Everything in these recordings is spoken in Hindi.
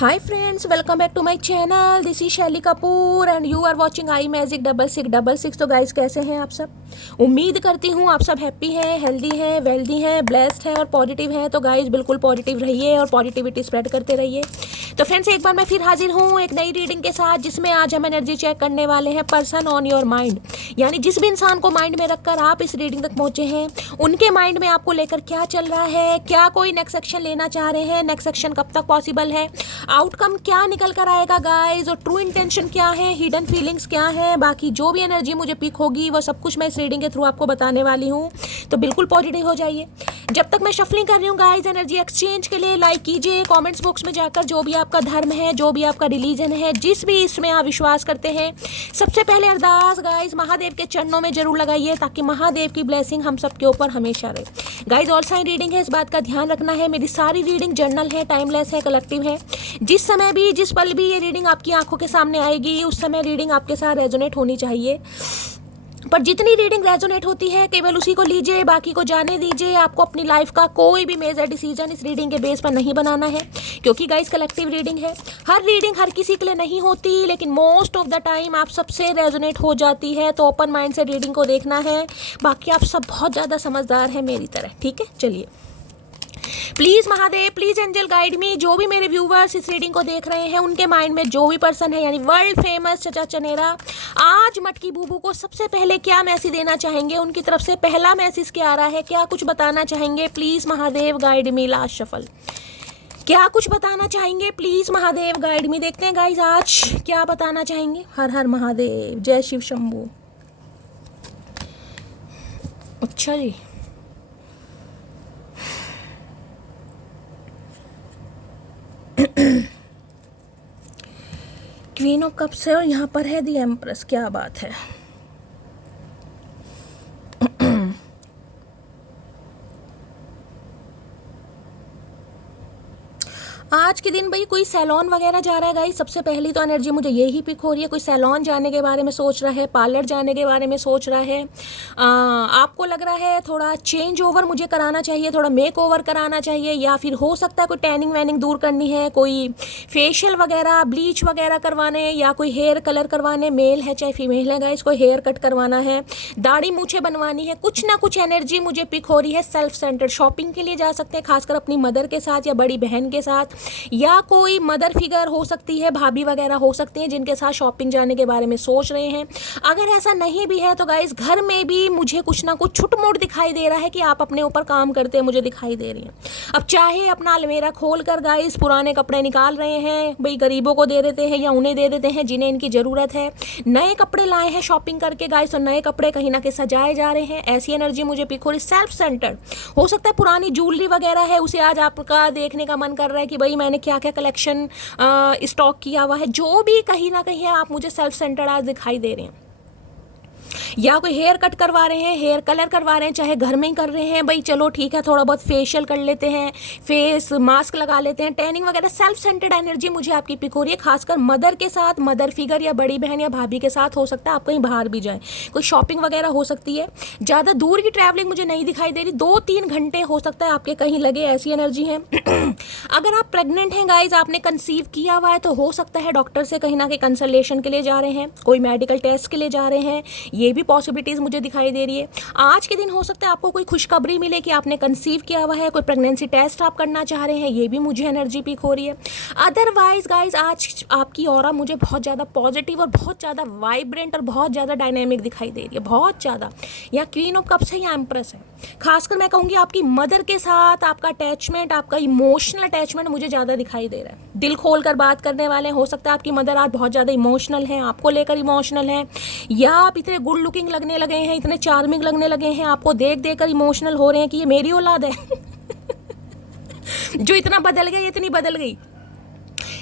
Hi friends, welcome back to my channel. This is Shaily Kapoor and you are watching I magic 6666। तो गाइस, कैसे हैं आप सब? उम्मीद करती हूँ आप सब हैप्पी हैं, हेल्दी हैं, वेल्दी हैं, ब्लेस्ड हैं और पॉजिटिव हैं। तो गाइस, बिल्कुल पॉजिटिव रहिए और पॉजिटिविटी स्प्रेड करते रहिए। तो फ्रेंड्स, एक बार मैं फिर हाजिर हूँ एक नई रीडिंग के साथ, जिसमें आज हम एनर्जी चेक करने वाले हैं पर्सन ऑन योर माइंड। यानी जिस भी इंसान को माइंड में रखकर आप इस रीडिंग तक पहुंचे हैं, उनके माइंड में आपको लेकर क्या चल रहा है, क्या कोई नेक्स्ट एक्शन लेना चाह रहे हैं, नेक्स्ट एक्शन कब तक पॉसिबल है, आउटकम क्या निकल कर आएगा गाइस, और ट्रू इंटेंशन क्या है, हिडन फीलिंग्स क्या है। बाकी जो भी एनर्जी मुझे पिक होगी वो सब कुछ मैं इस रीडिंग के थ्रू आपको बताने वाली हूँ। तो बिल्कुल पॉजिटिव हो जाइए। जब तक मैं शफलिंग कर रही हूँ गाइस, एनर्जी एक्सचेंज के लिए लाइक कीजिए, कमेंट्स बॉक्स में जाकर जो भी आपका धर्म है, जो भी आपका रिलीजन है, जिस भी इसमें आप विश्वास करते हैं, सबसे पहले अरदास गाइस महादेव के चरणों में जरूर लगाइए, ताकि महादेव की ब्लेसिंग हम सबके ऊपर हमेशा रहे। गाइस, ऑल साइन रीडिंग है, इस बात का ध्यान रखना है। मेरी सारी रीडिंग जर्नल है, टाइमलेस है, कलेक्टिव है। जिस समय भी, जिस पल भी ये रीडिंग आपकी आंखों के सामने आएगी, उस समय रीडिंग आपके साथ रेजोनेट होनी चाहिए। पर जितनी रीडिंग रेजोनेट होती है केवल उसी को लीजिए, बाकी को जाने दीजिए। आपको अपनी लाइफ का कोई भी मेजर डिसीजन इस रीडिंग के बेस पर नहीं बनाना है, क्योंकि गाइस कलेक्टिव रीडिंग है। हर रीडिंग हर किसी के लिए नहीं होती, लेकिन मोस्ट ऑफ द टाइम आप सबसे रेजोनेट हो जाती है। तो ओपन माइंड से रीडिंग को देखना है। बाकी आप सब बहुत ज़्यादा समझदार हैं मेरी तरह, ठीक है? चलिए, please Mahadev, please angel guide me. जो भी मेरे व्यूवर्स इस रीडिंग को देख रहे हैं, उनके माइंड में जो भी पर्सन है, यानी वर्ल्ड फेमस चचा चनेरा, आज मटकी बूबू को सबसे पहले क्या मैसेज देना चाहेंगे, उनकी तरफ से पहला मैसेज क्या आ रहा है, क्या कुछ बताना चाहेंगे? Please Mahadev guide me. Last shuffle, क्या कुछ बताना चाहेंगे? प्लीज़ महादेव गाइड मी। देखते हैं गाइज आज क्या बताना चाहेंगे। हर हर महादेव, जय शिव शंभू। अच्छा जी, क्वीन ऑफ कप्स है और यहाँ पर है दी एम्प्रेस। क्या बात है। आज के दिन भाई कोई सैलून वगैरह जा रहा है गाइस। सबसे पहली तो एनर्जी मुझे यही पिक हो रही है। कोई सैलून जाने के बारे में सोच रहा है, पार्लर जाने के बारे में सोच रहा है। आपको लग रहा है थोड़ा चेंज ओवर मुझे कराना चाहिए, थोड़ा मेक ओवर कराना चाहिए, या फिर हो सकता है कोई टैनिंग वैनिंग दूर करनी है, कोई फेशियल वगैरह, ब्लीच वगैरह करवाने, या कोई हेयर कलर करवाने। मेल है चाहे फीमेल है गाइस, कोई हेयर कट करवाना है, दाढ़ी मूछें बनवानी है। कुछ ना कुछ एनर्जी मुझे पिक हो रही है। सेल्फ सेंटर्ड शॉपिंग के लिए जा सकते हैं, खासकर अपनी मदर के साथ या बड़ी बहन के साथ, या कोई मदर फिगर हो सकती है, भाभी वगैरह हो सकती हैं, जिनके साथ शॉपिंग जाने के बारे में सोच रहे हैं। अगर ऐसा नहीं भी है तो गाइस, घर में भी मुझे कुछ ना कुछ छुटमुट दिखाई दे रहा है कि आप अपने ऊपर काम करते हैं, मुझे दिखाई दे रही हैं। अब चाहे अपना अलमीरा खोल कर गाइस पुराने कपड़े निकाल रहे हैं, भाई गरीबों को दे देते हैं या उन्हें दे देते हैं जिन्हें इनकी ज़रूरत है। नए कपड़े लाए हैं शॉपिंग करके गाइस, और नए कपड़े कहीं ना कहीं सजाए जा रहे हैं। ऐसी एनर्जी मुझे पिक हो रही। सेल्फ सेंटर्ड हो सकता है, पुरानी ज्वेलरी वगैरह है, उसे आज आपका देखने का मन कर रहा है कि भाई मैंने क्या क्या कलेक्शन स्टॉक किया हुआ है। जो भी कहीं ना कहीं आप मुझे सेल्फ सेंटर्ड आज दिखाई दे रहे हैं। या कोई हेयर कट करवा रहे हैं, हेयर कलर करवा रहे हैं, चाहे घर में ही कर रहे हैं, भाई चलो ठीक है, थोड़ा बहुत फेशियल कर लेते हैं, फेस मास्क लगा लेते हैं, टैनिंग वगैरह। सेल्फ सेंटर्ड एनर्जी मुझे आपकी पिक हो रही है, खासकर मदर के साथ, मदर फिगर या बड़ी बहन या भाभी के साथ। हो सकता है आप कहीं बाहर भी जाएं, कोई शॉपिंग वगैरह हो सकती है। ज़्यादा दूर की ट्रैवलिंग मुझे नहीं दिखाई दे रही। 2-3 घंटे हो सकता है आपके कहीं लगे, ऐसी एनर्जी है। अगर आप प्रेग्नेंट हैं गाइज, आपने कंसीव किया हुआ है, तो हो सकता है डॉक्टर से कहीं ना कहीं कंसल्टेशन के लिए जा रहे हैं, कोई मेडिकल टेस्ट के लिए जा रहे हैं। ये भी पॉसिबिलिटीज़ मुझे दिखाई दे रही है। आज के दिन हो सकता है आपको कोई खुशखबरी मिले कि आपने कंसीव किया हुआ है, कोई प्रेगनेंसी टेस्ट आप करना चाह रहे हैं। ये भी मुझे एनर्जी पिक हो रही है। अदरवाइज गाइज, आज आपकी ऑरा मुझे बहुत ज़्यादा पॉजिटिव और बहुत ज़्यादा वाइब्रेंट और बहुत ज़्यादा डायनेमिक दिखाई दे रही है, बहुत ज़्यादा। या क्वीन ऑफ कप्स है या एम्प्रेस है। खासकर मैं कहूँगी आपकी मदर के साथ आपका अटैचमेंट, आपका इमोशनल अटैचमेंट मुझे ज़्यादा दिखाई दे रहा है। दिल खोल कर बात करने वाले हैं। हो सकता है आपकी मदर आज बहुत ज़्यादा इमोशनल है, आपको लेकर इमोशनल है, या आप इतने गुड लुकिंग लगने लगे हैं, इतने चार्मिंग लगने लगे हैं, आपको देख देख कर इमोशनल हो रहे हैं कि ये मेरी औलाद है जो इतना बदल गई, इतनी बदल गई।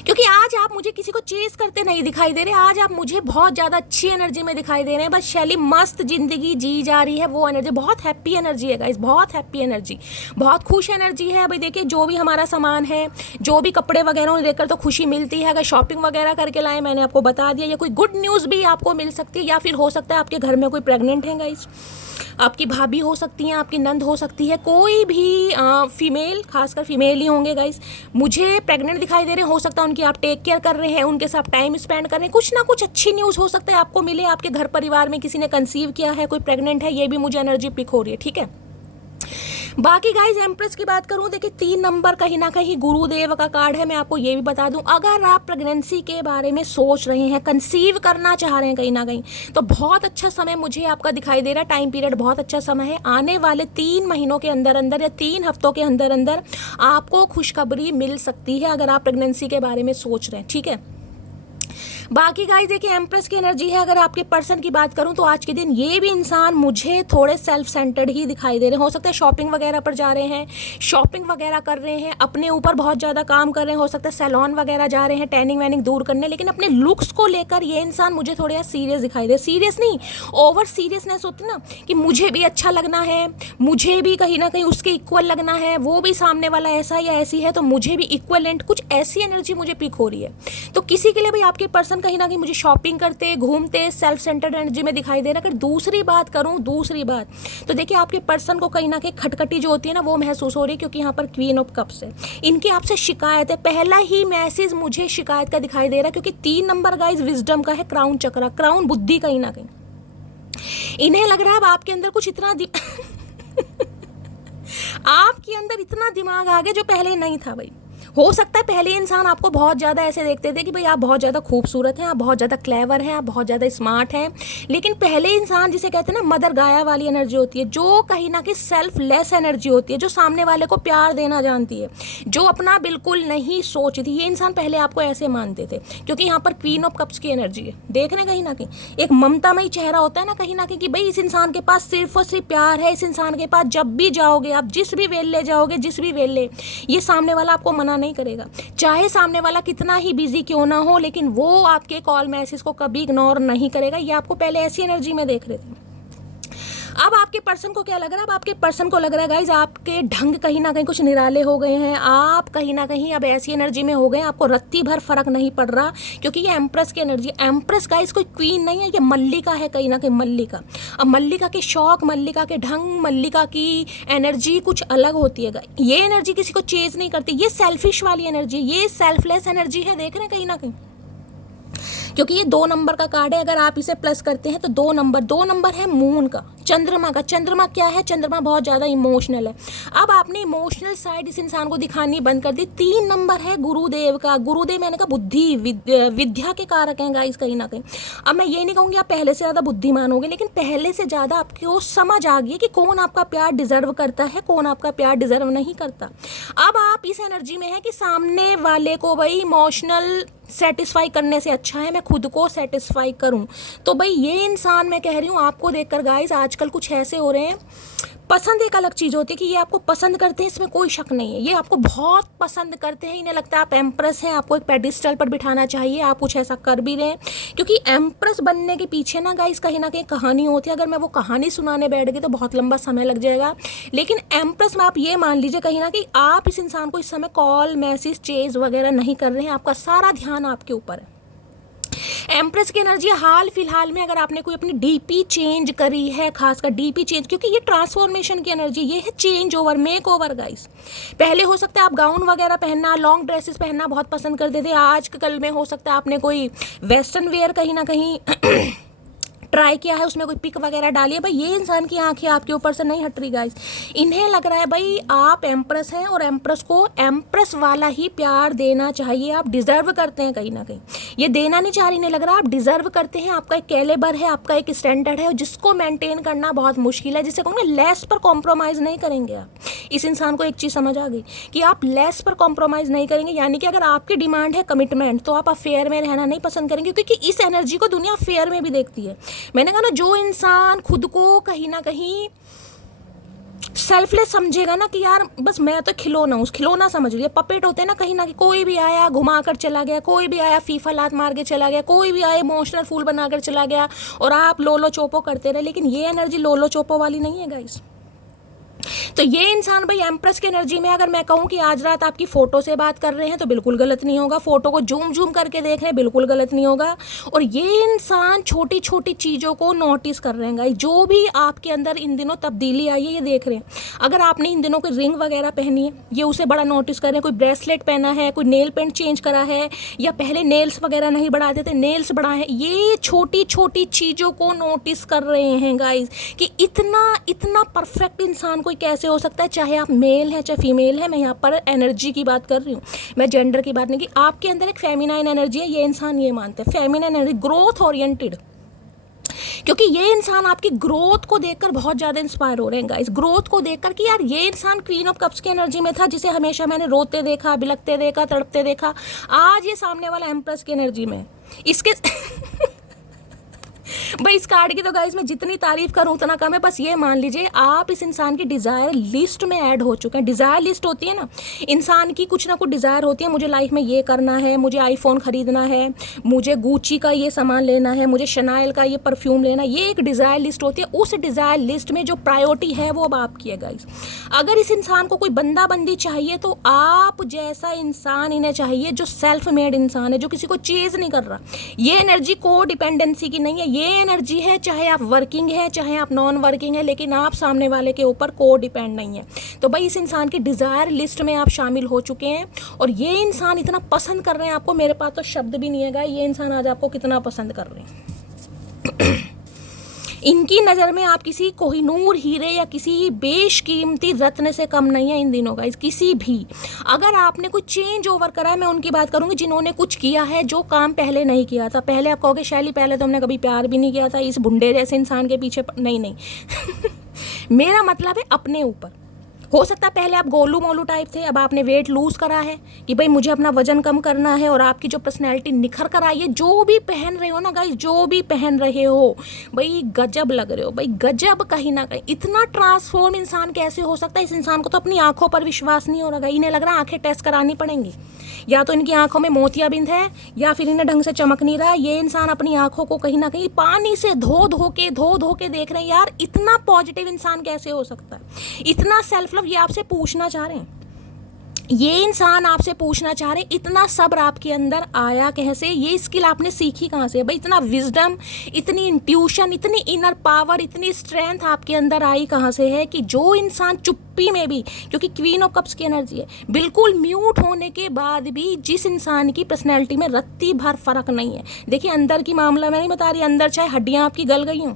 क्योंकि आज आप मुझे किसी को चेस करते नहीं दिखाई दे रहे। आज आप मुझे बहुत ज़्यादा अच्छी एनर्जी में दिखाई दे रहे हैं। बस शैली मस्त जिंदगी जी जा रही है, वो एनर्जी बहुत हैप्पी एनर्जी है गाइस, बहुत हैप्पी एनर्जी, बहुत खुश एनर्जी है। भाई देखिए, जो भी हमारा सामान है, जो भी कपड़े वगैरह देखकर तो खुशी मिलती है। अगर शॉपिंग वगैरह करके लाए, मैंने आपको बता दिया, या कोई गुड न्यूज़ भी आपको मिल सकती है, या फिर हो सकता है आपके घर में कोई प्रेग्नेंट है गाइस। आपकी भाभी हो सकती हैं, आपकी नंद हो सकती है, कोई भी फीमेल, खासकर फीमेल ही होंगे गाइस, मुझे प्रेग्नेंट दिखाई दे रहे हैं। हो सकता है उनकी आप टेक केयर कर रहे हैं, उनके साथ टाइम स्पेंड कर रहे हैं, कुछ ना कुछ अच्छी न्यूज़ हो सकता है आपको मिले। आपके घर परिवार में किसी ने कंसीव किया है, कोई प्रेग्नेंट है, ये भी मुझे एनर्जी पिक हो रही है, ठीक है। बाकी गाइज एम्प्रेस की बात करूं, देखिए 3 नंबर कहीं ना कहीं गुरुदेव का कार्ड है। मैं आपको ये भी बता दूं, अगर आप प्रेगनेंसी के बारे में सोच रहे हैं, कंसीव करना चाह रहे हैं कहीं ना कहीं, तो बहुत अच्छा समय मुझे आपका दिखाई दे रहा है। टाइम पीरियड बहुत अच्छा समय है। आने वाले 3 महीनों के अंदर अंदर या 3 हफ्तों के अंदर अंदर आपको खुशखबरी मिल सकती है, अगर आप प्रेगनेंसी के बारे में सोच रहे हैं, ठीक है। बाकी गाइस देखिए एम्प्रेस की एनर्जी है। अगर आपके पर्सन की बात करूं तो आज के दिन ये भी इंसान मुझे थोड़े सेल्फ सेंटर्ड ही दिखाई दे रहे हैं। हो सकता है शॉपिंग वगैरह पर जा रहे हैं, शॉपिंग वगैरह कर रहे हैं, अपने ऊपर बहुत ज़्यादा काम कर रहे हैं। हो सकता है सैलून वगैरह जा रहे हैं, टैनिंग वैनिंग दूर करने, लेकिन अपने लुक्स को लेकर ये इंसान मुझे थोड़ा सीरियस दिखाई दे। सीरियस नहीं, ओवर सीरियसनेस होती ना, कि मुझे भी अच्छा लगना है, मुझे भी कहीं ना कहीं उसके इक्वल लगना है, वो भी सामने वाला ऐसा या ऐसी है तो मुझे भी इक्वलेंट, कुछ ऐसी एनर्जी मुझे पिक हो रही है। तो किसी के लिए भाई आपके पर्सन कहीं ना कहीं मुझे शॉपिंग करते, घूमते, सेल्फ सेंटर्ड एनर्जी में दिखाई दे रहा है। अगर दूसरी बात करूं, दूसरी बात तो देखिए आपके पर्सन को कहीं ना कहीं खटखटी जो होती है ना, वो महसूस हो रही है, क्योंकि यहाँ पर क्वीन ऑफ कप्स है। इनकी आपसे शिकायत है, पहला ही मैसेज मुझे शिकायत का दिखाई दे रहा है, क्योंकि 3 नंबर गाइस विजडम का है, क्राउन चक्रा, क्राउन बुद्धि कहीं ना कहीं। इन्हें लग रहा है अब आपके अंदर कुछ इतना आपके अंदर इतना दिमाग आ गया जो पहले नहीं था भाई। हो सकता है पहले इंसान आपको बहुत ज़्यादा ऐसे देखते थे कि भाई आप बहुत ज़्यादा खूबसूरत हैं, आप बहुत ज़्यादा क्लेवर हैं, आप बहुत ज़्यादा स्मार्ट हैं, लेकिन पहले इंसान जिसे कहते हैं ना मदर गाया वाली एनर्जी होती है, जो कहीं ना कहीं सेल्फलेस एनर्जी होती है, जो सामने वाले को प्यार देना जानती है, जो अपना बिल्कुल नहीं सोचती, ये इंसान पहले आपको ऐसे मानते थे। क्योंकि यहाँ पर क्वीन ऑफ कप्स की एनर्जी है, देख रहे कहीं ना कहीं एक ममतामयी चेहरा होता है ना कहीं कि भाई इस इंसान के पास सिर्फ और सिर्फ प्यार है। इस इंसान के पास जब भी जाओगे आप, जिस भी वेले जाओगे, जिस भी वेले, ये सामने वाला आपको मना नहीं करेगा, चाहे सामने वाला कितना ही बिजी क्यों ना हो, लेकिन वो आपके कॉल मैसेज को कभी इग्नोर नहीं करेगा। ये आपको पहले ऐसी एनर्जी में देख रहे थे। अब आपके पर्सन को क्या लग रहा है? अब आपके पर्सन को लग रहा है गाइज आपके ढंग कहीं ना कहीं कुछ निराले हो गए हैं, आप कहीं ना कहीं अब ऐसी एनर्जी में हो गए, आपको रत्ती भर फर्क नहीं पड़ रहा, क्योंकि ये एम्प्रेस की एनर्जी। एम्प्रेस गाइज कोई क्वीन नहीं है, ये मल्लिका है कहीं ना कहीं, मल्लिका। अब मल्लिका के शौक, मल्लिका के ढंग, मल्लिका की एनर्जी कुछ अलग होती है। ये एनर्जी किसी को चेज नहीं करती, ये सेल्फिश वाली एनर्जी, ये सेल्फलेस एनर्जी है, देख रहे हैं कहीं ना कहीं। क्योंकि ये 2 नंबर का कार्ड है, अगर आप इसे प्लस करते हैं तो 2 नंबर है मून का, चंद्रमा का। चंद्रमा क्या है? चंद्रमा बहुत ज़्यादा इमोशनल है। अब आपने इमोशनल साइड इस इंसान को दिखानी बंद कर दी। 3 नंबर है गुरुदेव का। गुरुदेव मैंने कहा बुद्धि, विद्या के कारक हैं गाइस कहीं ना कहीं। अब मैं ये नहीं कहूँगी आप पहले से ज़्यादा बुद्धिमान होंगे, लेकिन पहले से ज़्यादा आपको समझ आ गई है कि कौन आपका प्यार डिजर्व करता है, कौन आपका प्यार डिजर्व नहीं करता। अब आप इस एनर्जी में है कि सामने वाले को भाई इमोशनल सेटिस्फाई करने से अच्छा है मैं खुद को सेटिस्फाई करूं। तो भाई ये इंसान, मैं कह रही हूँ आपको देखकर गाइस आजकल कुछ ऐसे हो रहे हैं। पसंद एक अलग चीज़ होती है कि ये आपको पसंद करते हैं, इसमें कोई शक नहीं है, ये आपको बहुत पसंद करते हैं। इन्हें लगता है आप एम्प्रेस हैं, आपको एक पेडिस्टल पर बिठाना चाहिए, आप कुछ ऐसा कर भी रहे हैं। क्योंकि एम्प्रेस बनने के पीछे ना गाइस कहीं ना कहीं कहानी होती है। अगर मैं वो कहानी सुनाने बैठ गई तो बहुत लंबा समय लग जाएगा, लेकिन एम्प्रेस में आप ये मान लीजिए कहीं ना कहीं आप इस इंसान को इस समय कॉल, मैसेज, चेज वगैरह नहीं कर रहे हैं, आपका सारा ध्यान आपके ऊपर है। एम्प्रेस की एनर्जी हाल फिलहाल में अगर आपने कोई अपनी डीपी चेंज करी है, खासकर डीपी चेंज, क्योंकि ये ट्रांसफॉर्मेशन की एनर्जी, ये है change over, make over guys. पहले हो सकता है आप गाउन वगैरह पहनना, लॉन्ग ड्रेसेस पहनना बहुत पसंद करते थे, आज कल में हो सकता है आपने कोई वेस्टर्न वेयर कहीं ना कहीं ट्राई किया है, उसमें कोई पिक वगैरह डाली है। भाई ये इंसान की आंखें आपके ऊपर से नहीं हट रही गाइस। इन्हें लग रहा है भाई आप एम्प्रेस हैं और एम्प्रेस को एम्प्रेस वाला ही प्यार देना चाहिए, आप डिजर्व करते हैं कहीं ना कहीं। ये देना नहीं चाह रही, इन्हें लग रहा है आप डिजर्व करते हैं, आपका एक कैलेबर है, आपका एक स्टैंडर्ड है जिसको मेंटेन करना बहुत मुश्किल है, जिसे कहूँगा लेस पर कॉम्प्रोमाइज़ नहीं करेंगे आप। इस इंसान को एक चीज़ समझ आ गई कि आप लेस पर कॉम्प्रोमाइज़ नहीं करेंगे, यानी कि अगर आपकी डिमांड है कमिटमेंट तो आप अफेयर में रहना नहीं पसंद करेंगे, क्योंकि इस एनर्जी को दुनिया फेयर में भी देखती है। मैंने कहा ना, जो इंसान खुद को कहीं ना कहीं सेल्फलेस समझेगा ना कि यार बस मैं तो खिलौना हूँ, खिलौना समझ लिया, पपेट होते हैं ना कहीं ना कहीं, कोई भी आया घुमा कर चला गया, कोई भी आया फीफा लात मार के चला गया, कोई भी आया इमोशनल फूल बना कर चला गया और आप लोलो चोपो करते रहे। लेकिन ये एनर्जी लोलो चोपो वाली नहीं है गाइस। तो ये इंसान भाई एम्प्रेस की एनर्जी में, अगर मैं कहूँ कि आज रात आपकी फ़ोटो से बात कर रहे हैं तो बिल्कुल गलत नहीं होगा, फ़ोटो को जूम जूम करके देख रहे हैं बिल्कुल गलत नहीं होगा। और ये इंसान छोटी छोटी चीज़ों को नोटिस कर रहे हैं गाइस, जो भी आपके अंदर इन दिनों तब्दीली आई है ये देख रहे हैं। अगर आपने इन दिनों कोई रिंग वगैरह पहनी है ये उसे बड़ा नोटिस कर रहे हैं, कोई ब्रेसलेट पहना है, कोई नेल पेंट चेंज करा है, या पहले नेल्स वगैरह नहीं बढ़ाते थे नेल्स बढ़ाए हैं, ये छोटी छोटी चीज़ों को नोटिस कर रहे हैं गाइस कि इतना इतना परफेक्ट इंसान कोई कैसे हो सकता है, चाहे आप मेल हैं चाहे फीमेल है। मैं यहाँ पर एनर्जी की बात कर रही हूँ, मैं जेंडर की बात नहीं की। आपके अंदर एक फेमिनाइन एनर्जी है, ये इंसान ये मानते हैं, फेमिनाइन एनर्जी ग्रोथ ओरिएंटेड, क्योंकि ये इंसान आपकी ग्रोथ को देखकर बहुत ज़्यादा इंस्पायर हो रहे हैं गाइस, ग्रोथ को देखकर कि यार ये इंसान क्वीन ऑफ कप्स की एनर्जी में था जिसे हमेशा मैंने रोते देखा, बिलखते देखा, तड़पते देखा, आज ये सामने वाला एम्प्रेस की एनर्जी में इसके भाई इस कार्ड की तो गाइस मैं जितनी तारीफ करूं उतना कम है। बस ये मान लीजिए आप इस इंसान की डिज़ायर लिस्ट में ऐड हो चुके हैं। डिज़ायर लिस्ट होती है ना, इंसान की कुछ ना कुछ डिज़ायर होती है, मुझे लाइफ में ये करना है, मुझे आईफोन खरीदना है, मुझे गुची का ये सामान लेना है, मुझे शनाइल का ये परफ्यूम लेना है, ये एक डिज़ायर लिस्ट होती है। उस डिज़ायर लिस्ट में जो प्रायोरिटी है वो अब आपकी है गाइस। अगर इस इंसान को कोई बंदा बंदी चाहिए तो आप जैसा इंसान इन्हें चाहिए जो सेल्फ मेड इंसान है, जो किसी को चेज नहीं कर रहा। ये एनर्जी को डिपेंडेंसी की नहीं है, ये एनर्जी है चाहे आप वर्किंग है चाहे आप नॉन वर्किंग है, लेकिन आप सामने वाले के ऊपर को डिपेंड नहीं है। तो भाई इस इंसान की डिज़ायर लिस्ट में आप शामिल हो चुके हैं और ये इंसान इतना पसंद कर रहे हैं आपको, मेरे पास तो शब्द भी नहीं है ये इंसान आज आपको कितना पसंद कर रहे हैं। इनकी नज़र में आप किसी कोहिनूर हीरे या किसी बेशकीमती रत्न से कम नहीं है इन दिनों गाइस, किसी भी। अगर आपने कोई चेंज ओवर करा है, मैं उनकी बात करूंगी जिन्होंने कुछ किया है जो काम पहले नहीं किया था। पहले आप कहोगे शैली पहले तो हमने कभी प्यार भी नहीं किया था इस बुंडे जैसे इंसान के पीछे, नहीं मेरा मतलब है अपने ऊपर। हो सकता है पहले आप गोलू मोलू टाइप थे, अब आपने वेट लूज करा है कि भाई मुझे अपना वजन कम करना है, और आपकी जो पर्सनैलिटी निखर कर आई है। जो भी पहन रहे हो ना गाइस, जो भी पहन रहे हो भाई गजब लग रहे हो भाई, गजब कहीं ना कहीं। इतना ट्रांसफॉर्म इंसान कैसे हो सकता है? इस इंसान को तो अपनी आंखों पर विश्वास नहीं हो रहा, इन्हें लग रहा है आंखें टेस्ट करानी पड़ेंगी, या तो इनकी आंखों में मोतियाबिंद है या फिर इन्हें ढंग से चमक नहीं रहा। ये इंसान अपनी आंखों को कहीं ना कहीं पानी से धो धो के देख रहे हैं। यार इतना पॉजिटिव इंसान कैसे हो सकता है, इतना सेल्फ लव। ये आपसे पूछना चाह रहे हैं, ये इंसान आपसे पूछना चाह रहे हैं इतना सब्र आपके अंदर आया कैसे, ये स्किल आपने सीखी कहाँ से भाई? इतना विजडम, इतनी इंट्यूशन, इतनी इनर पावर, इतनी स्ट्रेंथ आपके अंदर आई कहाँ से है कि जो इंसान चुप्पी में भी, क्योंकि क्वीन ऑफ कप्स की एनर्जी है, बिल्कुल म्यूट होने के बाद भी जिस इंसान की पर्सनैलिटी में रत्ती भर फर्क नहीं है। देखिए अंदर की मामला मैं नहीं बता रही, अंदर चाहे हड्डियाँ आपकी गल गई हों,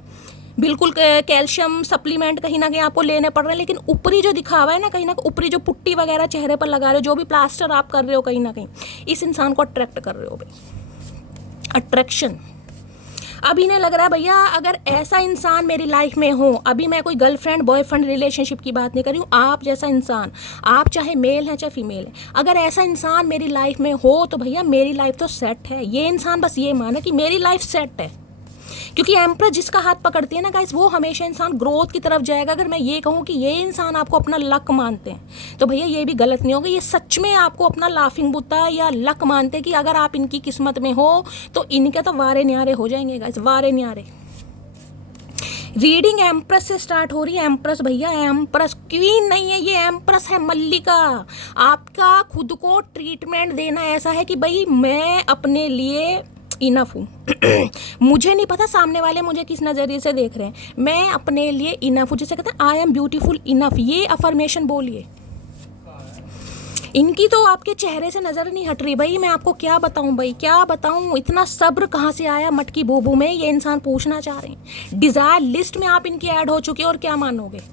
बिल्कुल कैल्शियम सप्लीमेंट कहीं ना कहीं आपको लेने पड़ रहे हैं, लेकिन ऊपरी जो दिखावा है ना, कहीं ना कहीं ऊपरी जो पुट्टी वगैरह चेहरे पर लगा रहे हो, जो भी प्लास्टर आप कर रहे हो, कहीं ना कहीं इस इंसान को अट्रैक्ट कर रहे हो भाई, अट्रैक्शन। अब इन्हें लग रहा है भैया अगर ऐसा इंसान मेरी लाइफ में हो, अभी मैं कोई गर्लफ्रेंड बॉयफ्रेंड रिलेशनशिप की बात नहीं कर रही हूँ, आप जैसा इंसान, आप चाहे मेल है चाहे फीमेल है, अगर ऐसा इंसान मेरी लाइफ में हो तो भैया मेरी लाइफ तो सेट है। ये इंसान बस ये माना कि मेरी लाइफ सेट है, क्योंकि एम्प्रेस जिसका हाथ पकड़ती है ना गाइस, वो हमेशा इंसान ग्रोथ की तरफ जाएगा। अगर मैं ये कहूँ कि ये इंसान आपको अपना लक मानते हैं तो भैया ये भी गलत नहीं होगा, ये सच में आपको अपना लाफिंग बुत्ता या लक मानते हैं कि अगर आप इनकी किस्मत में हो तो इनके तो वारे न्यारे हो जाएंगे गाइस, वारे न्यारे। रीडिंग एम्प्रेस से स्टार्ट हो रही है। एम्प्रेस भैया, एम्प्रेस क्वीन नहीं है, ये एम्प्रेस है मल्लिका। आपका खुद को ट्रीटमेंट देना ऐसा है कि भाई मैं अपने लिए इनफ हूँ। मुझे नहीं पता सामने वाले मुझे किस नज़रिए से देख रहे हैं, मैं अपने लिए इनफ हूँ। जिसे कहते हैं आई एम ब्यूटीफुल इनफ, ये अफर्मेशन बोलिए। इनकी तो आपके चेहरे से नज़र नहीं हट रही भाई, मैं आपको क्या बताऊं भाई, क्या बताऊं, इतना सब्र कहाँ से आया मटकी बोबू में, ये इंसान पूछना चाह रहे हैं। डिज़ायर लिस्ट में आप इनकी ऐड हो चुके हैं और क्या मानोगे।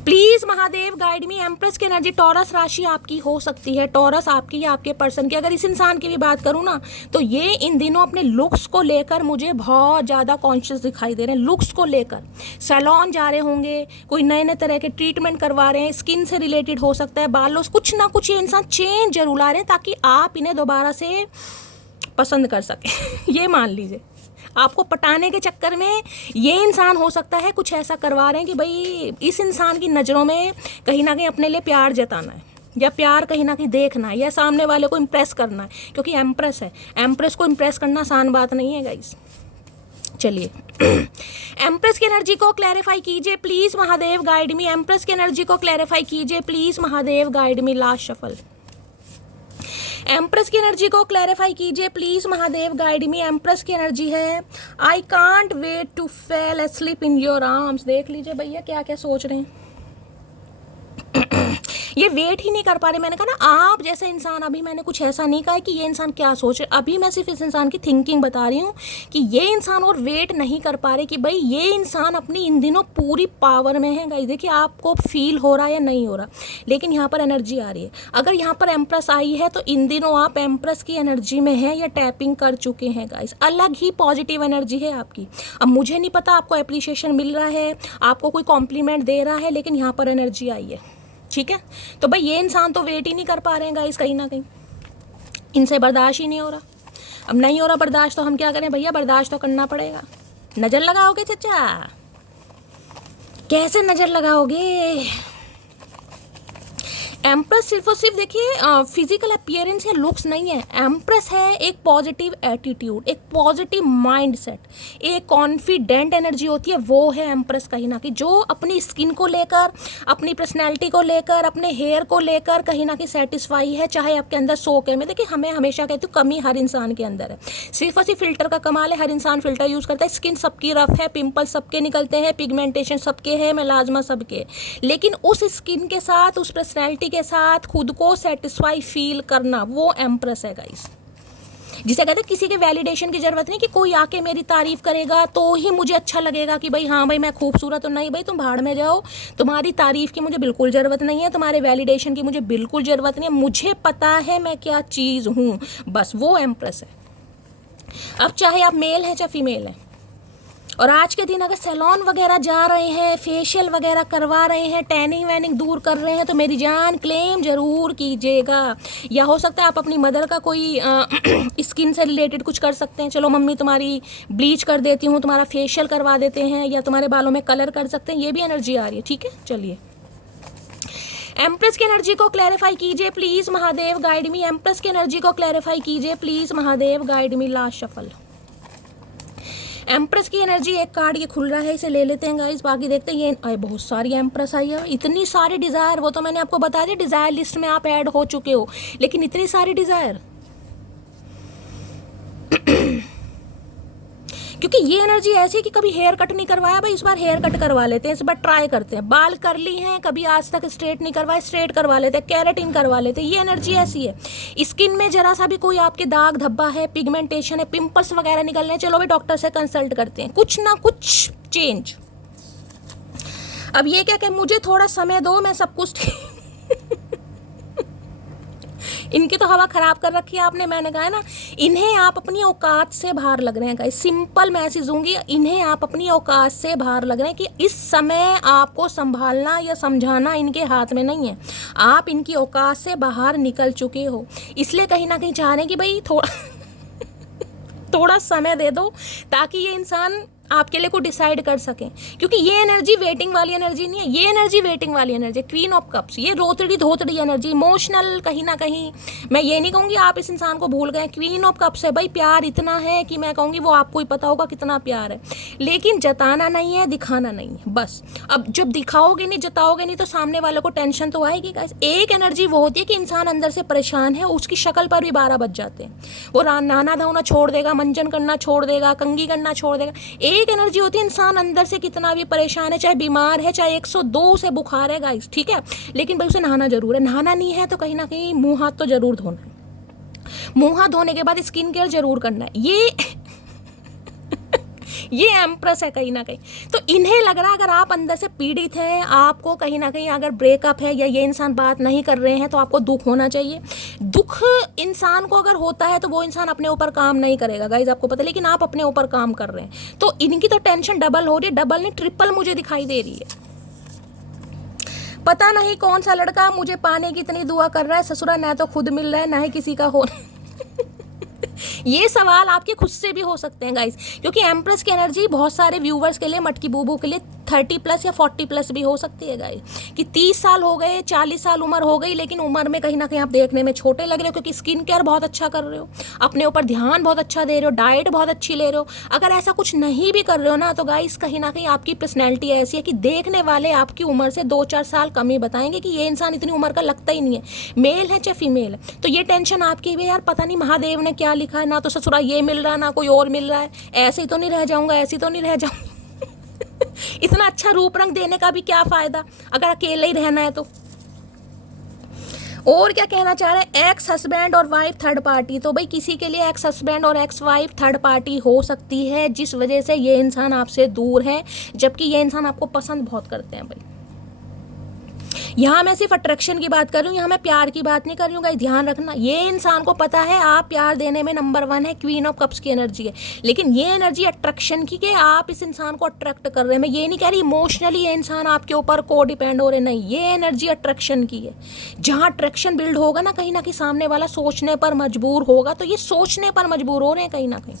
Please Mahadev guide me. Empress की एनर्जी टॉरस राशि आपकी हो सकती है, टॉरस आपकी या आपके पर्सन की। अगर इस इंसान की भी बात करूँ ना तो ये इन दिनों अपने लुक्स को लेकर मुझे बहुत ज़्यादा कॉन्शियस दिखाई दे रहे हैं। लुक्स को लेकर सैलून जा रहे होंगे, कोई नए नए तरह के ट्रीटमेंट करवा रहे हैं, स्किन से रिलेटेड हो सकता है, बालों से कुछ ना कुछ ये इंसान चेंज जरूर ला रहे हैं ताकि आप इन्हें दोबारा से पसंद कर सकें। ये मान लीजिए आपको पटाने के चक्कर में ये इंसान हो सकता है कुछ ऐसा करवा रहे हैं कि भाई इस इंसान की नज़रों में कहीं ना कहीं अपने लिए प्यार जताना है, या प्यार कहीं ना कहीं देखना है, या सामने वाले को इम्प्रेस करना है, क्योंकि एम्प्रेस है। एम्प्रेस को इम्प्रेस करना आसान बात नहीं है गाइस। चलिए एम्प्रेस की एनर्जी को क्लैरिफाई कीजिए please Mahadev, guide me. Empress की एनर्जी को क्लैरिफाई कीजिए please Mahadev, guide me. Last shuffle. Empress की एनर्जी को क्लैरिफाई कीजिए please Mahadev, guide me. Empress की एनर्जी है I can't wait to fall asleep in your arms. देख लीजिए भैया क्या क्या सोच रहे हैं। ये वेट ही नहीं कर पा रहे। मैंने कहा ना आप जैसे इंसान, अभी मैंने कुछ ऐसा नहीं कहा है कि ये इंसान क्या सोच रहे, अभी मैं सिर्फ इस इंसान की थिंकिंग बता रही हूँ कि ये इंसान और वेट नहीं कर पा रहे कि भाई ये इंसान अपनी इन दिनों पूरी पावर में है। गाइस देखिए आपको फील हो रहा है या नहीं हो रहा, लेकिन यहाँ पर एनर्जी आ रही है। अगर यहाँ पर एम्प्रेस आई है तो इन दिनों आप एम्प्रेस की एनर्जी में हैं या टैपिंग कर चुके हैं गाइस। अलग ही पॉजिटिव एनर्जी है आपकी। अब मुझे नहीं पता आपको अप्रिशिएशन मिल रहा है, आपको कोई कॉम्प्लीमेंट दे रहा है, लेकिन यहाँ पर एनर्जी आई है। ठीक है, तो भाई ये इंसान तो वेट ही नहीं कर पा रहे हैं गाइस, कहीं ना कहीं इनसे बर्दाश्त ही नहीं हो रहा। अब नहीं हो रहा बर्दाश्त तो हम क्या करें भैया, बर्दाश्त तो करना पड़ेगा। नज़र लगाओगे चचा? कैसे नज़र लगाओगे? एम्प्रेस सिर्फ और सिर्फ देखिए फिजिकल अपीयरेंस या लुक्स नहीं है। एम्प्रेस है एक पॉजिटिव एटीट्यूड, एक पॉजिटिव माइंडसेट, एक कॉन्फिडेंट एनर्जी होती है, वो है एम्प्रेस कहीं ना कहीं। जो अपनी स्किन को लेकर, अपनी पर्सनैलिटी को लेकर, अपने हेयर को लेकर कहीं ना कहीं सेटिस्फाई है, चाहे आपके अंदर शौक है। मैं देखिए हमें हमेशा कहती हूँ कमी हर इंसान के अंदर है, सिर्फ और सिर्फ फिल्टर का कमाल है। हर इंसान फिल्टर यूज़ करता है। स्किन सबकी रफ है, पिंपल सबके निकलते हैं, पिगमेंटेशन सबके है, मेलाज्मा सबके, लेकिन उस स्किन के साथ, उस पर्सनैलिटी के साथ खुद को सेटिस्फाई फील करना, वो एम्प्रेस है गाइस। जिसे कहते हैं किसी के वैलिडेशन की जरूरत नहीं कि कोई आके मेरी तारीफ करेगा तो ही मुझे अच्छा लगेगा कि भाई हाँ भाई मैं खूबसूरत हूँ। नहीं भाई, तुम भाड़ में जाओ। तुम्हारी तारीफ की मुझे बिल्कुल ज़रूरत नहीं है, तुम्हारे वैलिडेशन की मुझे बिल्कुल ज़रूरत नहीं है। मुझे पता है मैं क्या चीज़ हूँ, बस वो एम्प्रेस है। अब चाहे आप मेल हैं चाहे फीमेल हैं। और आज के दिन अगर सैलून वगैरह जा रहे हैं, फेशियल वगैरह करवा रहे हैं, टैनिंग वैनिंग दूर कर रहे हैं, तो मेरी जान क्लेम ज़रूर कीजिएगा। या हो सकता है आप अपनी मदर का कोई स्किन से रिलेटेड कुछ कर सकते हैं। चलो मम्मी तुम्हारी ब्लीच कर देती हूँ, तुम्हारा फेशियल करवा देते हैं, या तुम्हारे बालों में कलर कर सकते हैं। ये भी एनर्जी आ रही है। ठीक है, चलिए एम्प्रेस की एनर्जी को क्लैरिफाई कीजिए please Mahadev, guide me. Empress की एनर्जी को क्लैरिफाई कीजिए please Mahadev, guide me. Last shuffle. Empress की एनर्जी एक कार्ड ये खुल रहा है, इसे ले लेते हैं गाइस, बाकी देखते हैं। ये बहुत सारी एम्प्रेस आई है, इतनी सारी डिज़ायर। वो तो मैंने आपको बता दिया डिज़ायर लिस्ट में आप ऐड हो चुके हो, लेकिन इतनी सारी डिज़ायर क्योंकि ये एनर्जी ऐसी है कि कभी हेयर कट नहीं करवाया भाई, इस बार हेयर कट करवा लेते हैं, इस बार ट्राई करते हैं। बाल करली हैं, कभी आज तक स्ट्रेट नहीं करवाए, स्ट्रेट करवा लेते हैं, कैरेटिन करवा लेते हैं। ये एनर्जी ऐसी है। स्किन में जरा सा भी कोई आपके दाग धब्बा है, पिगमेंटेशन है, पिंपल्स वगैरह निकल रहे हैं, चलो भाई डॉक्टर से कंसल्ट करते हैं, कुछ ना कुछ चेंज। अब ये क्या कि मुझे थोड़ा समय दो, मैं सब कुछ इनकी तो हवा खराब कर रखी है आपने। मैंने कहा है ना, इन्हें आप अपनी औकात से बाहर लग रहे हैं गाइस। सिंपल मैसेज दूंगी, इन्हें आप अपनी औकात से बाहर लग रहे हैं कि इस समय आपको संभालना या समझाना इनके हाथ में नहीं है। आप इनकी औकात से बाहर निकल चुके हो, इसलिए कहीं ना कहीं चाह रहे हैं कि भाई थोड़ा समय दे दो, ताकि ये इंसान आपके लिए को डिसाइड कर सकें। क्योंकि ये एनर्जी वेटिंग वाली एनर्जी नहीं है, ये एनर्जी वेटिंग वाली एनर्जी, क्वीन ऑफ कप्स, ये रोतड़ी धोतड़ी एनर्जी, इमोशनल कहीं ना कहीं। मैं ये नहीं कहूँगी आप इस इंसान को भूल गए, क्वीन ऑफ कप्स है भाई। प्यार इतना है कि मैं कहूँगी वो आपको ही पता होगा कितना प्यार है, लेकिन जताना नहीं है, दिखाना नहीं है बस। अब जब दिखाओगे नहीं, जताओगे नहीं, तो सामने वाले को टेंशन तो आएगी गाइस। एक एनर्जी वो होती है कि इंसान अंदर से परेशान है, उसकी शक्ल पर भी 12 बज जाते हैं, वो नहाना धोना छोड़ देगा, मंजन करना छोड़ देगा, कंघी करना छोड़ देगा। एक एनर्जी होती है इंसान अंदर से कितना भी परेशान है, चाहे बीमार है, चाहे 102 से बुखार है गाइस, ठीक है, लेकिन भाई उसे नहाना जरूर है। नहाना नहीं है तो कहीं ना कहीं मुंह हाथ तो जरूर धोना है। मुंह हाथ धोने के बाद स्किन केयर जरूर करना है। ये एम्प्रेस है कहीं ना कहीं। तो इन्हें लग रहा है अगर आप अंदर से पीड़ित हैं, आपको कहीं ना कहीं अगर ब्रेकअप है या ये इंसान बात नहीं कर रहे हैं, तो आपको दुख होना चाहिए। दुख इंसान को अगर होता है तो वो इंसान अपने ऊपर काम नहीं करेगा गाइज, आपको पता है, लेकिन आप अपने ऊपर काम कर रहे हैं, तो इनकी तो टेंशन डबल हो रही है, डबल नहीं ट्रिपल मुझे दिखाई दे रही है। पता नहीं कौन सा लड़का मुझे पाने की इतनी दुआ कर रहा है, ससुरा ना तो खुद मिल रहा है ना ही किसी का हो ये सवाल आपके खुद से भी हो सकते हैं गाइस, क्योंकि एम्प्रेस की एनर्जी बहुत सारे व्यूवर्स के लिए, मटकी बूबू के लिए 30+ या 40+ भी हो सकती है गाइस, कि 30 साल हो गए, 40 साल उम्र हो गई, लेकिन उम्र में कहीं ना कहीं आप देखने में छोटे लग रहे हो, क्योंकि स्किन केयर बहुत अच्छा कर रहे हो, अपने ऊपर ध्यान बहुत अच्छा दे रहे हो, डाइट बहुत अच्छी ले रहे हो। अगर ऐसा कुछ नहीं भी कर रहे हो ना, तो गाइस कहीं ना कहीं आपकी पर्सनैलिटी ऐसी है कि देखने वाले आपकी उम्र से 2-4 साल कम ही बताएंगे कि ये इंसान इतनी उम्र का लगता ही नहीं है, मेल है चाहे फीमेल है। तो ये टेंशन आपकी भी, यार पता नहीं महादेव ने क्या लिखा है, ना तो ससुरा ये मिल रहा है, ना कोई और मिल रहा है, ऐसे ही तो नहीं रह जाऊंगा, ऐसी तो नहीं रह जाऊंगी। इतना अच्छा रूप रंग देने का भी क्या फायदा अगर अकेले ही रहना है तो। और क्या कहना चाह रहे हैं, एक्स हस्बैंड और वाइफ थर्ड पार्टी। तो भाई किसी के लिए एक्स हस्बैंड और एक्स वाइफ थर्ड पार्टी हो सकती है, जिस वजह से ये इंसान आपसे दूर है, जबकि ये इंसान आपको पसंद बहुत करते हैं भाई। यहाँ मैं सिर्फ अट्रैक्शन की बात कर रही हूँ, यहाँ मैं प्यार की बात नहीं कर रही हूँ गाइस, ध्यान रखना। ये इंसान को पता है आप प्यार देने में नंबर 1 है, क्वीन ऑफ कप्स की एनर्जी है, लेकिन ये एनर्जी अट्रैक्शन की, कि आप इस इंसान को अट्रैक्ट कर रहे हैं। मैं ये नहीं कह रही इमोशनली ये इंसान आपके ऊपर को डिपेंड हो रहे, नहीं, ये एनर्जी अट्रैक्शन की है। जहाँ अट्रैक्शन बिल्ड होगा ना, कहीं ना कहीं सामने वाला सोचने पर मजबूर होगा, तो ये सोचने पर मजबूर हो रहे हैं कहीं ना कहीं।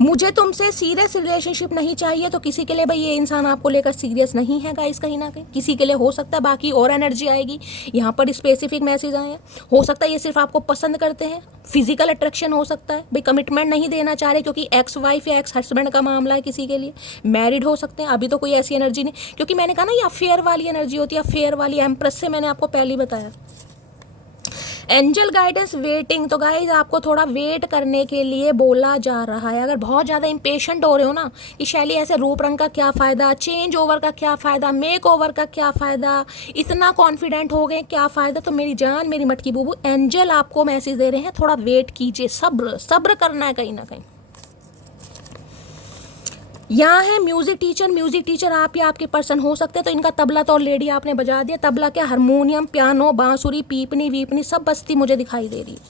मुझे तुमसे सीरियस रिलेशनशिप नहीं चाहिए, तो किसी के लिए भाई ये इंसान आपको लेकर सीरियस नहीं है गाइस, कहीं ना कहीं किसी के लिए हो सकता है, बाकी और एनर्जी आएगी। यहाँ पर स्पेसिफिक मैसेज आए हैं, हो सकता है ये सिर्फ आपको पसंद करते हैं, फिजिकल अट्रैक्शन हो सकता है, भाई कमिटमेंट नहीं देना चाह रहे, क्योंकि एक्स वाइफ या एक्स हस्बैंड का मामला है। किसी के लिए मैरिड हो सकते हैं, अभी तो कोई ऐसी एनर्जी नहीं, क्योंकि मैंने कहा ना ये अफेयर वाली एनर्जी होती है, अफेयर वाली एम्प्रेस से मैंने आपको पहले ही बताया। एंजल गाइडेंस वेटिंग, तो गाइज आपको थोड़ा वेट करने के लिए बोला जा रहा है। अगर बहुत ज़्यादा इम्पेशेंट हो रहे हो ना कि शैली ऐसे रूप रंग का क्या फ़ायदा, चेंज ओवर का क्या फ़ायदा, मेक ओवर का क्या फ़ायदा, इतना कॉन्फिडेंट हो गए क्या फ़ायदा, तो मेरी जान मेरी मटकी बूबू, एंजल आपको मैसेज दे रहे हैं थोड़ा वेट कीजिए, सब्र करना है कहीं ना कहीं। यहाँ है म्यूजिक टीचर आप या आपके पर्सन हो सकते हैं, तो इनका तबला तो ऑलरेडी आपने बजा दिया, तबला क्या, हारमोनियम, पियानो, बांसुरी, पीपनी वीपनी सब बजती मुझे दिखाई दे रही है।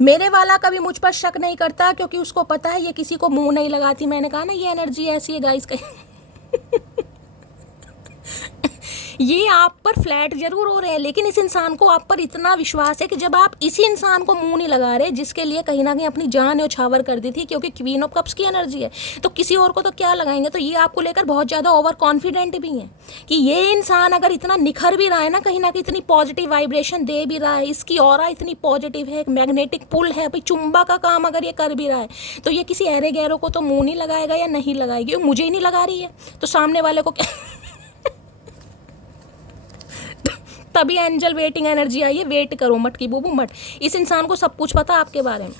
मेरे वाला कभी मुझ पर शक नहीं करता, क्योंकि उसको पता है ये किसी को मुंह नहीं लगाती। मैंने कहा ना ये एनर्जी ऐसी है गाइस कहीं ये आप पर फ्लैट जरूर हो रहे हैं, लेकिन इस इंसान को आप पर इतना विश्वास है कि जब आप इसी इंसान को मुंह नहीं लगा रहे, जिसके लिए कहीं ना कहीं अपनी जान न्यौछावर कर दी थी, क्योंकि क्वीन ऑफ कप्स की एनर्जी है, तो किसी और को तो क्या लगाएंगे। तो ये आपको लेकर बहुत ज़्यादा ओवर कॉन्फिडेंट भी हैं कि ये इंसान अगर इतना निखर भी रहा है ना, कहीं ना कहीं इतनी पॉजिटिव वाइब्रेशन दे भी रहा है, इसकी ऑरा इतनी पॉजिटिव है, एक मैग्नेटिक पुल है भाई, चुंबा का काम अगर ये कर भी रहा है, तो ये किसी ऐरे गैरों को तो मुँह नहीं लगाएगा या नहीं लगाएगी। मुझे ही नहीं लगा रही है, तो सामने वाले को क्या तभी एंजल वेटिंग एनर्जी आई है, वेट करो मटकी बूबू मत। इस इंसान को सब कुछ पता आपके बारे में।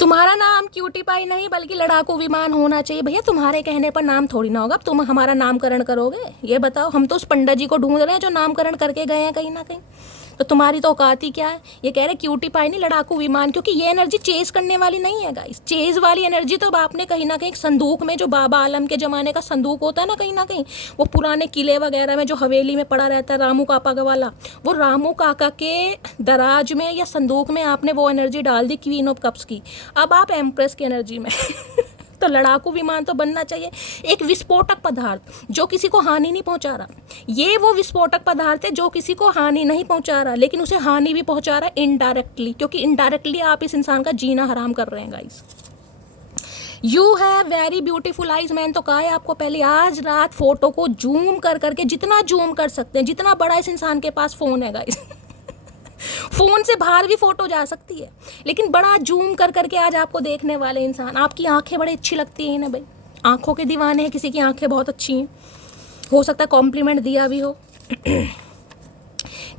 तुम्हारा नाम क्यूटी पाई नहीं बल्कि लड़ाकू विमान होना चाहिए। भैया तुम्हारे कहने पर नाम थोड़ी ना होगा, तुम हमारा नामकरण करोगे, ये बताओ। हम तो उस पंडित जी को ढूंढ रहे हैं जो नामकरण करके गए हैं कहीं ना कहीं, तो तुम्हारी तो औकात ही क्या है। ये कह रहे क्यूटी पाई नहीं लड़ाकू विमान, क्योंकि ये एनर्जी चेज करने वाली नहीं है गाइस। चेज वाली एनर्जी तो आपने कहीं ना कहीं एक संदूक में, जो बाबा आलम के ज़माने का संदूक होता है ना, कहीं ना कहीं वो पुराने किले वगैरह में जो हवेली में पड़ा रहता है रामू काका वाला, वो रामू काका के दराज में या संदूक में आपने वो एनर्जी डाल दी क्वीन ऑफ कप्स की। अब आप एम्प्रेस की एनर्जी में तो लड़ाकू विमान तो बनना चाहिए, एक विस्फोटक पदार्थ जो किसी को हानि नहीं पहुंचा रहा। ये वो विस्फोटक पदार्थ है जो किसी को हानि नहीं पहुंचा रहा, लेकिन उसे हानि भी पहुंचा रहा है इनडायरेक्टली, क्योंकि इनडायरेक्टली आप इस इंसान का जीना हराम कर रहे हैं guys. You have very beautiful eyes. मैंने तो कहा है आपको पहले, आज रात फोटो को जूम कर करके, जितना जूम कर सकते हैं, जितना बड़ा इस इंसान के पास फ़ोन है गाइस फ़ोन से बाहर भी फोटो जा सकती है, लेकिन बड़ा जूम कर करके आज आपको देखने वाले इंसान। आपकी आंखें बड़ी अच्छी लगती हैं ना भाई, आंखों के दीवाने हैं, किसी की आंखें बहुत अच्छी हैं, हो सकता है कॉम्प्लीमेंट दिया भी हो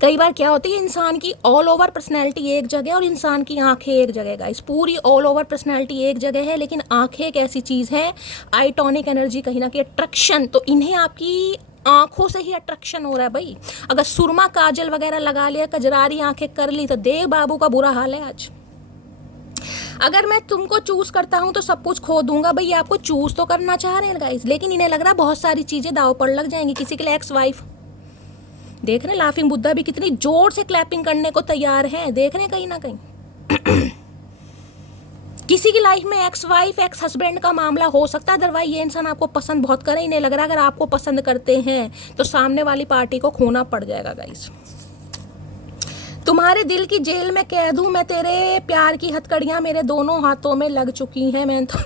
कई बार क्या होती है, इंसान की ऑल ओवर पर्सनैलिटी एक जगह और इंसान की आंखें एक जगह गाइस। पूरी ऑल ओवर पर्सनैलिटी एक जगह है, लेकिन आंखें एक ऐसी चीज़ है, आइटॉनिक एनर्जी कहीं ना कहीं अट्रैक्शन, तो इन्हें आपकी आंखों से ही अट्रैक्शन हो रहा है भाई। अगर सुरमा काजल वगैरह लगा लिया, कजरारी आंखें कर ली, तो देव बाबू का बुरा हाल है आज। अगर मैं तुमको चूज करता हूं तो सब कुछ खो दूंगा। भाई आपको चूज तो करना चाह रहे हैं गाइस, लेकिन इन्हें लग रहा है बहुत सारी चीजें दाव पर लग जाएंगी। किसी के लिए एक्स वाइफ देख रहे हैं, लाफिंग बुद्धा भी कितनी जोर से क्लैपिंग करने को तैयार हैं, देख रहे हैं कहीं ना कहीं किसी की लाइफ में एक्स वाइफ एक्स हस्बैंड का मामला हो सकता है। अदरवाइज ये इंसान आपको पसंद बहुत करे, इन्हें लग रहा है अगर आपको पसंद करते हैं तो सामने वाली पार्टी को खोना पड़ जाएगा गाइस। तुम्हारे दिल की जेल में कैद हूं मैं, तेरे प्यार की हथकड़ियां मेरे दोनों हाथों में लग चुकी हैं। मैं तो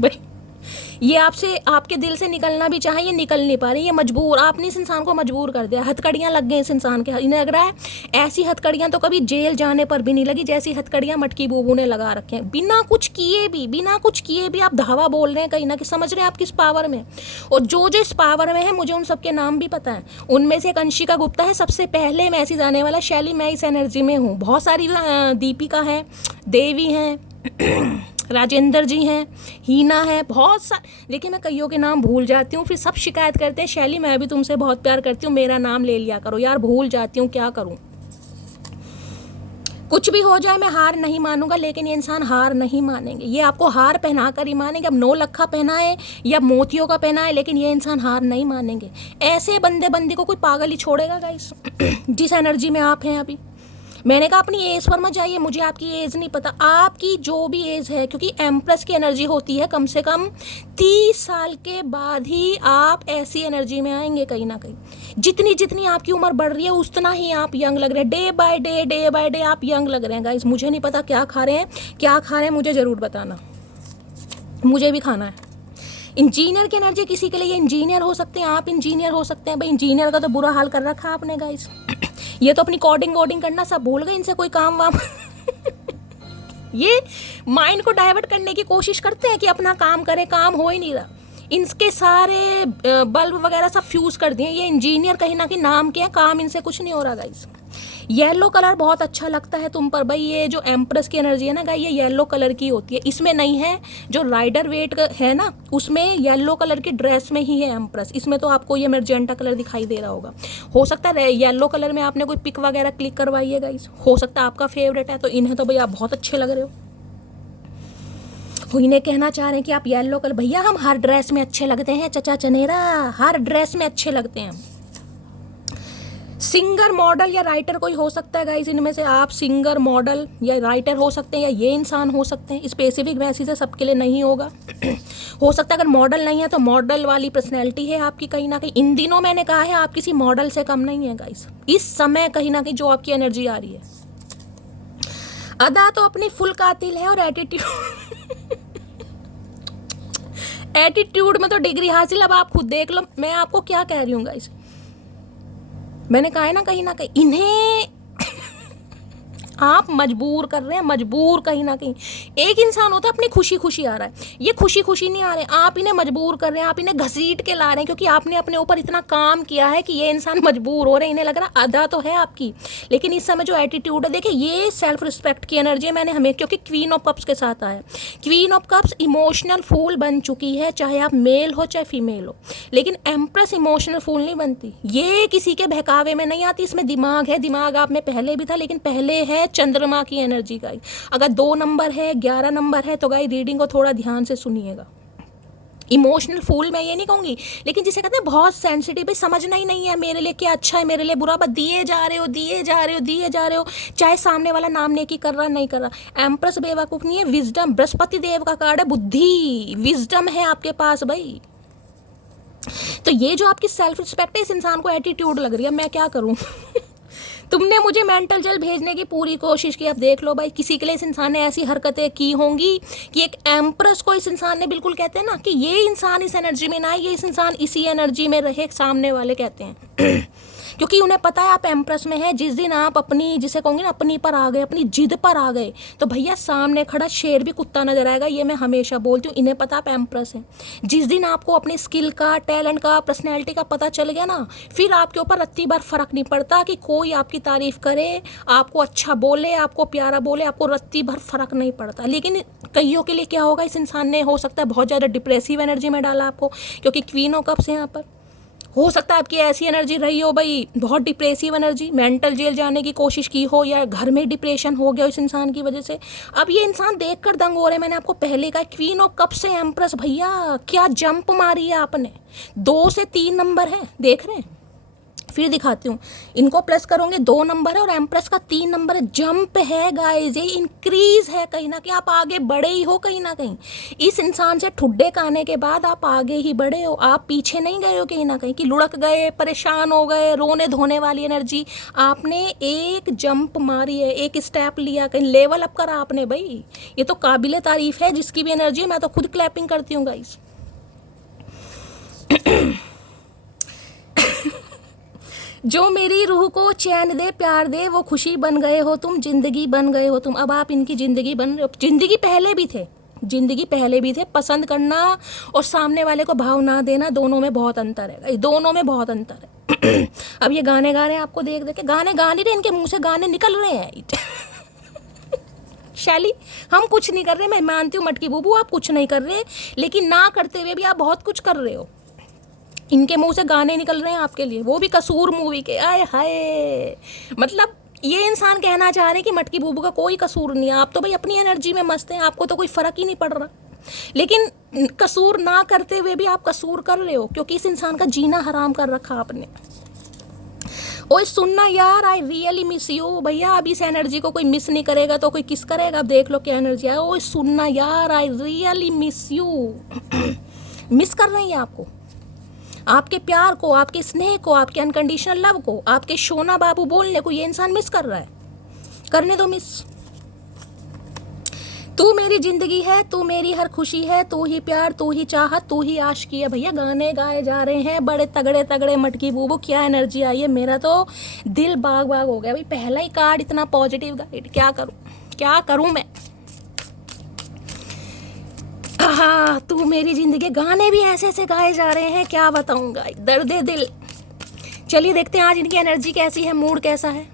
भाई ये आपसे, आपके दिल से निकलना भी चाहे, ये निकल नहीं पा रही, ये मजबूर, आपने इस इंसान को मजबूर कर दिया। हथकड़ियाँ लग गई इस इंसान के, इन्हें लग रहा है ऐसी हथकड़ियाँ तो कभी जेल जाने पर भी नहीं लगी जैसी हथकड़ियाँ मटकी बूबू ने लगा रखे हैं। बिना कुछ किए भी आप धावा बोल रहे हैं कहीं ना कहीं, समझ रहे हैं आप किस पावर में। और जो जो इस पावर में है मुझे उन सबके नाम भी पता है। उनमें से एक अंशिका गुप्ता है, सबसे पहले मैसेज आने वाला, शैली मैं इस एनर्जी में हूँ। बहुत सारी दीपिका हैं, देवी हैं, राजेंद्र जी हैं, हीना है, बहुत सारे, लेकिन मैं कईयों के नाम भूल जाती हूँ। फिर सब शिकायत करते हैं शैली मैं भी तुमसे बहुत प्यार करती हूँ, मेरा नाम ले लिया करो। यार भूल जाती हूँ, क्या करूँ। कुछ भी हो जाए मैं हार नहीं मानूंगा, लेकिन ये इंसान हार नहीं मानेंगे। ये आपको हार पहना कर ही मानेंगे। अब 9 लखा पहना है या मोतियों का पहना है, लेकिन ये इंसान हार नहीं मानेंगे। ऐसे बंदी को कोई पागल ही छोड़ेगा गाइस जिस एनर्जी में आप हैं अभी। मैंने कहा अपनी एज पर मत जाइए, मुझे आपकी एज नहीं पता, आपकी जो भी एज है, क्योंकि एम्प्रेस की एनर्जी होती है कम से कम 30 साल के बाद ही आप ऐसी एनर्जी में आएंगे कहीं ना कहीं। जितनी आपकी उम्र बढ़ रही है उतना ही आप यंग लग रहे हैं। डे बाय डे आप यंग लग रहे हैं गाइस। मुझे नहीं पता क्या खा रहे हैं, मुझे ज़रूर बताना, मुझे भी खाना है। इंजीनियर की एनर्जी किसी के लिए, ये इंजीनियर हो सकते हैं, आप इंजीनियर हो सकते हैं। भाई इंजीनियर का तो बुरा हाल कर रखा है आपने गाइस। ये तो अपनी कोडिंग वोडिंग करना सब भूल गए, इनसे कोई काम वाम ये माइंड को डाइवर्ट करने की कोशिश करते हैं कि अपना काम करें, काम हो ही नहीं रहा। इनके सारे बल्ब वगैरह सब फ्यूज़ कर दिए। ये इंजीनियर कहीं ना कहीं नाम के हैं, काम इनसे कुछ नहीं हो रहा गाइस। येलो कलर बहुत अच्छा लगता है तुम पर भाई। ये जो एम्प्रेस की एनर्जी है ना गाइस, ये येलो कलर की होती है। इसमें नहीं है, जो राइडर वेट है ना उसमें येलो कलर की ड्रेस में ही है एम्प्रेस। इसमें तो आपको ये मेजेंटा कलर दिखाई दे रहा होगा। हो सकता है येलो कलर में आपने कोई पिक वगैरह क्लिक करवाई है गाइस, हो सकता है आपका फेवरेट है। तो इन्हें तो भाई आप बहुत अच्छे लग रहे हो। इन्हें कहना चाह रहे हैं कि आप येलो कलर, भैया हम हर ड्रेस में अच्छे लगते हैं चचा चनेरा, हर ड्रेस में अच्छे लगते हैं। सिंगर, मॉडल या राइटर कोई हो सकता है गाइस इनमें से। आप सिंगर, मॉडल या राइटर हो सकते हैं, या ये इंसान हो सकते हैं। स्पेसिफिक मैसेज है, सबके लिए नहीं होगा हो सकता है अगर मॉडल नहीं है तो मॉडल वाली पर्सनैलिटी है आपकी कहीं ना कहीं। इन दिनों मैंने कहा है आप किसी मॉडल से कम नहीं है गाइस। इस समय कहीं ना कहीं जो आपकी एनर्जी आ रही है, अदा तो अपनी फुल कातिल है, और एटीट्यूड में तो डिग्री हासिल। अब आप खुद देख लो मैं आपको क्या कह रही हूँ गाइस। मैंने कहा है ना कहीं इन्हें आप मजबूर कर रहे हैं, मजबूर कहीं ना कहीं। एक इंसान होता है अपनी खुशी आ रहा है, ये खुशी नहीं आ रहे, आप इन्हें मजबूर कर रहे हैं, आप इन्हें घसीट के ला रहे हैं, क्योंकि आपने अपने ऊपर इतना काम किया है कि ये इंसान मजबूर हो रहे हैं। इन्हें लग रहा अदा तो है आपकी, लेकिन इस समय जो एटीट्यूड है, देखिए ये सेल्फ रिस्पेक्ट की एनर्जी है। मैंने हमें, क्योंकि क्वीन ऑफ कप्स के साथ आया, queen of cups emotional fool बन चुकी है, चाहे आप मेल हो चाहे फीमेल हो, लेकिन एम्प्रेस इमोशनल फूल नहीं बनती। ये किसी के बहकावे में नहीं आती, इसमें दिमाग है। दिमाग आप में पहले भी था, लेकिन पहले है चंद्रमा की एनर्जी का। अगर 2 नंबर है, 11 नंबर है, तो गाइस रीडिंग को थोड़ा ध्यान से सुनिएगा। इमोशनल फूल मैं ये नहीं कहूँगी, लेकिन जिसे कहते हैं बहुत सेंसिटिव, भाई समझना ही नहीं है मेरे लिए क्या अच्छा है, मेरे लिए बुरा, बस दिए जा रहे हो, चाहे सामने वाला नाम नेकी कर रहा नहीं कर रहा। एम्प्रेस बेवकूफ़ नहीं है, विजडम, बृहस्पति देव का कार्ड है, बुद्धि, विजडम है आपके पास भाई। तो ये जो आपकी सेल्फ रिस्पेक्ट है, इस इंसान को एटीट्यूड लग रही है, मैं क्या करूँ तुमने मुझे मेंटल जेल भेजने की पूरी कोशिश की। अब देख लो भाई, किसी के लिए इस इंसान ने ऐसी हरकतें की होंगी कि एक एम्प्रेस को इस इंसान ने, बिल्कुल कहते हैं ना कि ये इंसान इस एनर्जी में ना आए, ये इस इंसान इसी एनर्जी में रहे, सामने वाले कहते हैं क्योंकि उन्हें पता है आप एम्प्रेस में हैं। जिस दिन आप अपनी, जिसे कहूँगी ना, अपनी पर आ गए, अपनी जिद पर आ गए, तो भैया सामने खड़ा शेर भी कुत्ता नजर आएगा। ये मैं हमेशा बोलती हूँ, इन्हें पता आप एम्प्रेस हैं। जिस दिन आपको अपने स्किल का, टैलेंट का, पर्सनैलिटी का पता चल गया ना, फिर आपके ऊपर रत्ती बार फर्क नहीं पड़ता कि कोई आपकी तारीफ करे, आपको अच्छा बोले, आपको प्यारा बोले, आपको रत्ती भर फर्क नहीं पड़ता। लेकिन कईयों के लिए क्या होगा, इस इंसान ने हो सकता है बहुत ज़्यादा डिप्रेसिव एनर्जी में डाला आपको, क्योंकि क्वीन ऑफ कप्स है यहाँ पर। हो सकता है आपकी ऐसी एनर्जी रही हो भाई, बहुत डिप्रेसिव एनर्जी, मेंटल जेल जाने की कोशिश की हो, या घर में डिप्रेशन हो गया इस इंसान की वजह से। अब ये इंसान देखकर दंग हो रहे हैं। मैंने आपको पहले कहा क्वीन ऑफ कप से एम्प्रेस, भैया क्या जंप मारी है आपने। 2 से 3 नंबर है, देख रहे हैं, फिर दिखाती हूँ। इनको प्लस करोगे 2 नंबर है और एम्प्रेस का 3 नंबर है। जंप है गाइज, ये इंक्रीज है, कहीं ना कहीं आप आगे बढ़े ही हो। कहीं ना कहीं इस इंसान से ठुड्डे खाने के बाद आप आगे ही बढ़े हो, आप पीछे नहीं गए हो कहीं ना कहीं कि लुढ़क गए, परेशान हो गए, रोने धोने वाली एनर्जी। आपने एक जंप मारी है, एक स्टेप लिया, कहीं लेवल अप करा आपने भाई। ये तो काबिले तारीफ है जिसकी भी एनर्जी। मैं तो खुद क्लैपिंग करती हूँ गाइज। जो मेरी रूह को चैन दे, प्यार दे, वो खुशी बन गए हो तुम, जिंदगी बन गए हो तुम। अब आप इनकी जिंदगी बन रहे हो। जिंदगी पहले भी थे, जिंदगी पहले भी थे। पसंद करना और सामने वाले को भाव ना देना, दोनों में बहुत अंतर है, दोनों में बहुत अंतर है। अब ये गाने गा रहे हैं, आपको देख देख के गाने गा नहीं रहे, इनके मुंह से गाने निकल रहे हैं। शैली, हम कुछ नहीं कर रहे, मैं मानती हूँ मटकी बूबू आप कुछ नहीं कर रहे, लेकिन ना करते हुए भी आप बहुत कुछ कर रहे हो। इनके मुंह से गाने निकल रहे हैं आपके लिए, वो भी कसूर मूवी के। आय हाय, मतलब ये इंसान कहना चाह रहे हैं कि मटकी बूबू का कोई कसूर नहीं है। आप तो भाई अपनी एनर्जी में मस्त हैं, आपको तो कोई फ़र्क ही नहीं पड़ रहा। लेकिन कसूर ना करते हुए भी आप कसूर कर रहे हो, क्योंकि इस इंसान का जीना हराम कर रखा आपने। ओए सुनना यार, आई रियली मिस यू। भैया अब इस एनर्जी को कोई मिस नहीं करेगा तो कोई किस करेगा। अब देख लो क्या एनर्जी है। ओए सुनना यार, I really miss you. Miss कर रही है आपको, आपके प्यार को, आपके स्नेह को, आपके अनकंडीशनल लव को, आपके शोना बाबू बोलने को ये इंसान मिस कर रहा है। करने दो मिस। तू मेरी जिंदगी है, तू मेरी हर खुशी है, तू ही प्यार, तू ही चाहत, तू ही आशिकी है। भैया गाने गाए जा रहे हैं बड़े तगड़े तगड़े। मटकी बूबू क्या एनर्जी आई है, मेरा तो दिल बाग बाग हो गया भाई। पहला ही कार्ड इतना पॉजिटिव गाइड, क्या करूँ क्या करूँ मैं। हाँ, तू मेरी जिंदगी, गाने भी ऐसे ऐसे गाए जा रहे हैं, क्या बताऊंगा, दर्द दिल। चलिए देखते हैं आज इनकी एनर्जी कैसी है, मूड कैसा है।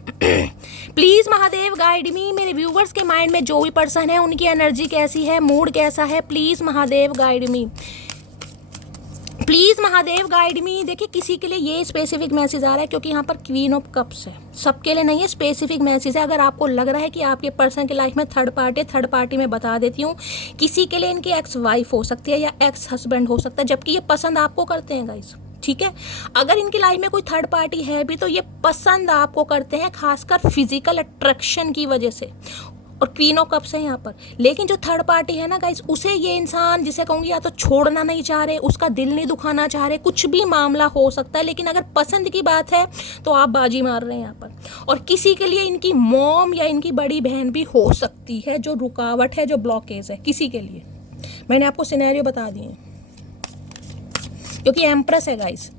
Please Mahadev guide me. मेरे व्यूवर्स के माइंड में जो भी पर्सन है उनकी एनर्जी कैसी है, मूड कैसा है, please Mahadev guide me, please Mahadev guide मी। देखिए किसी के लिए ये स्पेसिफिक मैसेज आ रहा है क्योंकि यहाँ पर क्वीन ऑफ कप्स है, सबके लिए नहीं है, स्पेसिफिक मैसेज है। अगर आपको लग रहा है कि आपके पर्सन की लाइफ में थर्ड पार्टी में बता देती हूँ, किसी के लिए इनकी एक्स वाइफ हो सकती है या एक्स हस्बैंड हो सकता है, जबकि ये पसंद आपको करते हैं गाइस। ठीक है, अगर इनकी लाइफ में कोई थर्ड पार्टी है भी तो ये पसंद आपको करते हैं, खासकर फिजिकल अट्रैक्शन की वजह से। और क्वीन ऑफ कप्स है यहाँ पर। लेकिन जो थर्ड पार्टी है ना गाइस, उसे ये इंसान, जिसे कहूँगी, या तो छोड़ना नहीं चाह रहे, उसका दिल नहीं दुखाना चाह रहे, कुछ भी मामला हो सकता है। लेकिन अगर पसंद की बात है तो आप बाजी मार रहे हैं यहाँ पर। और किसी के लिए इनकी मॉम या इनकी बड़ी बहन भी हो सकती है जो रुकावट है, जो ब्लॉकेज है किसी के लिए। मैंने आपको सिनेरियो बता दिए, क्योंकि एम्प्रेस है गाइस।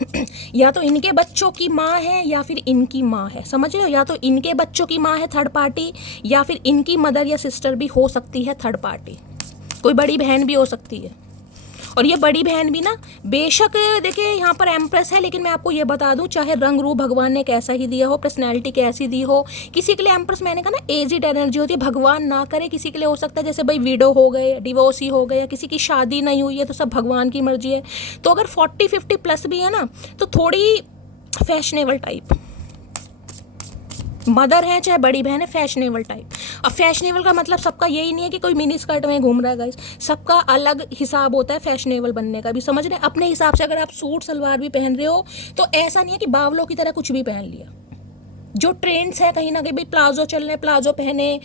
या तो इनके बच्चों की माँ है या फिर इनकी माँ है, समझ रहे हो। या तो इनके बच्चों की माँ है थर्ड पार्टी, या फिर इनकी मदर या सिस्टर भी हो सकती है थर्ड पार्टी, कोई बड़ी बहन भी हो सकती है। और ये बड़ी बहन भी ना, बेशक देखिए यहाँ पर एम्प्रेस है, लेकिन मैं आपको ये बता दूं, चाहे रंग रूप भगवान ने कैसा ही दिया हो, पर्सनैलिटी कैसी दी हो, किसी के लिए एम्प्रेस, मैंने कहा ना एजिड एनर्जी होती है, भगवान ना करे किसी के लिए हो सकता है, जैसे भाई विडो हो गए, डिवोर्सी हो गए, या किसी की शादी नहीं हुई है, तो सब भगवान की मर्जी है। तो अगर 40-50 प्लस भी है ना, तो थोड़ी फैशनेबल टाइप मदर है, चाहे बड़ी बहन है, फैशनेबल टाइप। अब फैशनेबल का मतलब सबका यही नहीं है कि कोई मिनी स्कर्ट में घूम रहा है गाइस, सबका अलग हिसाब होता है फैशनेबल बनने का भी, समझ रहे हैं। अपने हिसाब से अगर आप सूट सलवार भी पहन रहे हो तो ऐसा नहीं है कि बावलों की तरह कुछ भी पहन लिया। जो ट्रेंड्स है कहीं ना कहीं, भाई प्लाजो चल रहे हैं, प्लाजो पहने,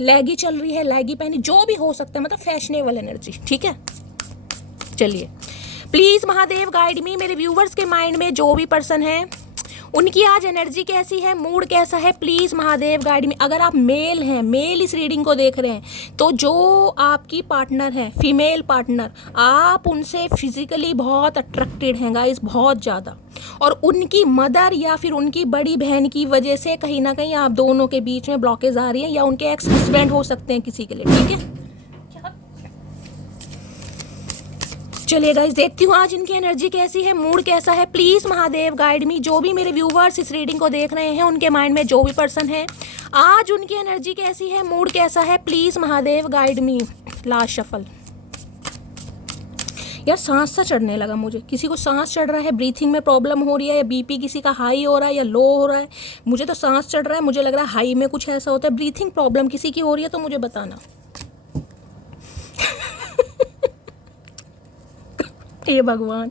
लैगी चल रही है, लैगी पहनी, जो भी हो सकता है, मतलब फैशनेबल एनर्जी। ठीक है, चलिए प्लीज महादेव गाइड मी। मेरे व्यूवर्स के माइंड में जो भी पर्सन है उनकी आज एनर्जी कैसी है, मूड कैसा है, प्लीज महादेव गाइड मी। अगर आप मेल हैं, मेल इस रीडिंग को देख रहे हैं, तो जो आपकी पार्टनर है, फीमेल पार्टनर, आप उनसे फिजिकली बहुत अट्रैक्टेड हैं गाइस, बहुत ज़्यादा। और उनकी मदर या फिर उनकी बड़ी बहन की वजह से कहीं ना कहीं आप दोनों के बीच में ब्लॉकेज आ रही है, या उनके एक्स हस्बैंड हो सकते हैं किसी के लिए। ठीक है, चलिए गाइस देखती हूँ आज इनकी एनर्जी कैसी है, मूड कैसा है, प्लीज महादेव गाइड मी। जो भी मेरे व्यूवर्स इस रीडिंग को देख रहे हैं, उनके माइंड में जो भी पर्सन है, आज उनकी एनर्जी कैसी है, मूड कैसा है, please Mahadev guide me. Last shuffle. यार सांस सा चढ़ने लगा मुझे, किसी को सांस चढ़ रहा है, ब्रीथिंग में प्रॉब्लम हो रही है, या बीपी किसी का हाई हो रहा है या लो हो रहा है। मुझे तो सांस चढ़ रहा है, मुझे लग रहा है हाई में कुछ ऐसा होता है। ब्रीथिंग प्रॉब्लम किसी की हो रही है तो मुझे बताना। ये भगवान,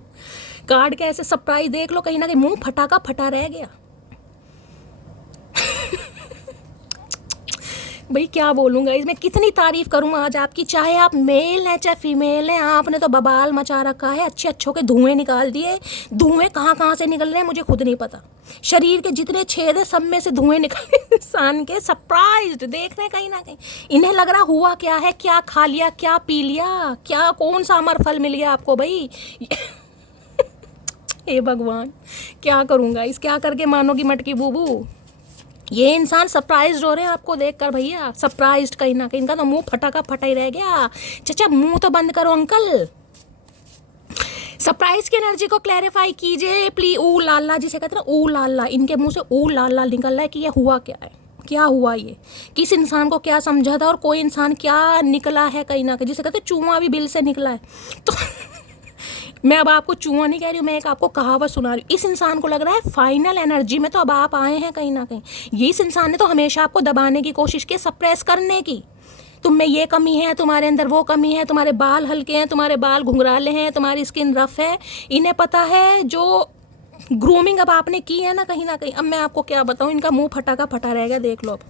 कार्ड का ऐसे सरप्राइज देख लो, कहीं ना कहीं मुंह फटा का फटा रह गया। भाई क्या बोलूँगा इसमें, कितनी तारीफ करूँ आज आपकी, चाहे आप मेल हैं चाहे फीमेल हैं, आपने तो बवाल मचा रखा है, अच्छे अच्छों के धुएं निकाल दिए। धुएं कहाँ कहाँ से निकल रहे हैं मुझे खुद नहीं पता, शरीर के जितने छेद है सब में से धुएं निकल इंसान के सरप्राइज्ड देख रहे हैं कहीं ना कहीं। इन्हें लग रहा हुआ क्या है, क्या खा लिया, क्या पी लिया, क्या कौन सा अमर फल मिल गया आपको भाई। हे भगवान क्या करूँगा इस, क्या करके मानोगी मटकी बूबू। ये इंसान सरप्राइज्ड हो रहे हैं आपको देखकर भैया, सरप्राइज्ड कहीं ना कहीं। इनका तो मुंह फटा का फटा ही रह गया। चाचा मुंह तो बंद करो अंकल। सरप्राइज की एनर्जी को क्लैरिफाई कीजिए प्लीज। ऊ लाला जिसे कहते हैं ना, ऊ लाला, इनके मुंह से ऊ लाला निकल रहा है कि ये हुआ क्या है, क्या हुआ, ये किस इंसान को क्या समझा था और कोई इंसान क्या निकला है कहीं ना कहीं, जिसे कहते हैं चूहा भी बिल से निकला है। तो मैं अब आपको चूहा नहीं कह रही हूँ, मैं एक आपको कहावत सुना रही हूँ। इस इंसान को लग रहा है फाइनल एनर्जी में तो अब आप आए हैं कहीं ना कहीं। ये इस इंसान ने तो हमेशा आपको दबाने की कोशिश की, सप्रेस करने की। तुम में ये कमी है, तुम्हारे अंदर वो कमी है, तुम्हारे बाल हल्के हैं, तुम्हारे बाल घुंघराले हैं, तुम्हारी स्किन रफ है। इन्हें पता है जो ग्रूमिंग अब आपने की है ना कहीं ना कहीं। अब मैं आपको क्या बताऊँ, इनका मुंह फटा का फटा रह गया, देख लो अब।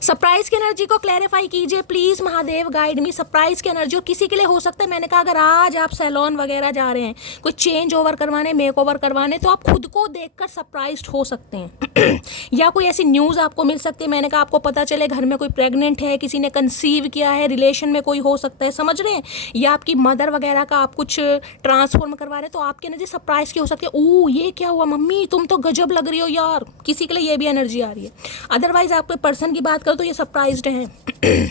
सरप्राइज की एनर्जी को क्लैरिफाई कीजिए please Mahadev, guide me. Surprise की एनर्जी किसी के लिए हो सकता है, मैंने कहा अगर आज आप सैलून वगैरह जा रहे हैं, कोई चेंज ओवर करवाने, मेक ओवर करवाने, तो आप खुद को देखकर सरप्राइज्ड हो सकते हैं। या कोई ऐसी न्यूज़ आपको मिल सकती है, मैंने कहा आपको पता चले घर में कोई प्रेग्नेंट है, किसी ने कंसीव किया है, रिलेशन में कोई हो सकता है, समझ रहे हैं, या आपकी मदर वगैरह का आप कुछ ट्रांसफॉर्म करवा रहे हैं, तो आपकी एनर्जी सरप्राइज की हो सकती है। ओ ये क्या हुआ मम्मी, तुम तो गजब लग रही हो यार, किसी के लिए ये भी एनर्जी आ रही है। अदरवाइज आप कोई पर्सन की बात करो तो ये सरप्राइज्ड हैं।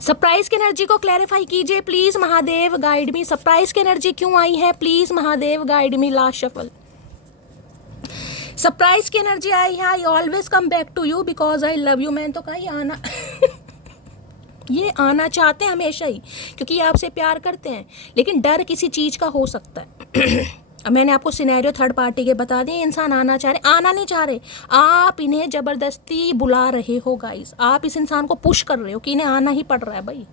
सरप्राइज की एनर्जी को क्लैरिफाई कीजिए please Mahadev, guide me. Surprise की एनर्जी क्यों आई है please Mahadev, guide me. Last shuffle. Surprise की एनर्जी आई है, I always come back to you because I love you. मैंने तो कहा ये आना ये आना चाहते हैं हमेशा ही, क्योंकि ये आपसे प्यार करते हैं, लेकिन डर किसी चीज़ का हो सकता है। अब मैंने आपको सिनेरियो थर्ड पार्टी के बता दिए। इंसान आना चाह रहे, आना नहीं चाह रहे, आप इन्हें ज़बरदस्ती बुला रहे हो गाइस। आप इस इंसान को पुश कर रहे हो कि इन्हें आना ही पड़ रहा है भाई।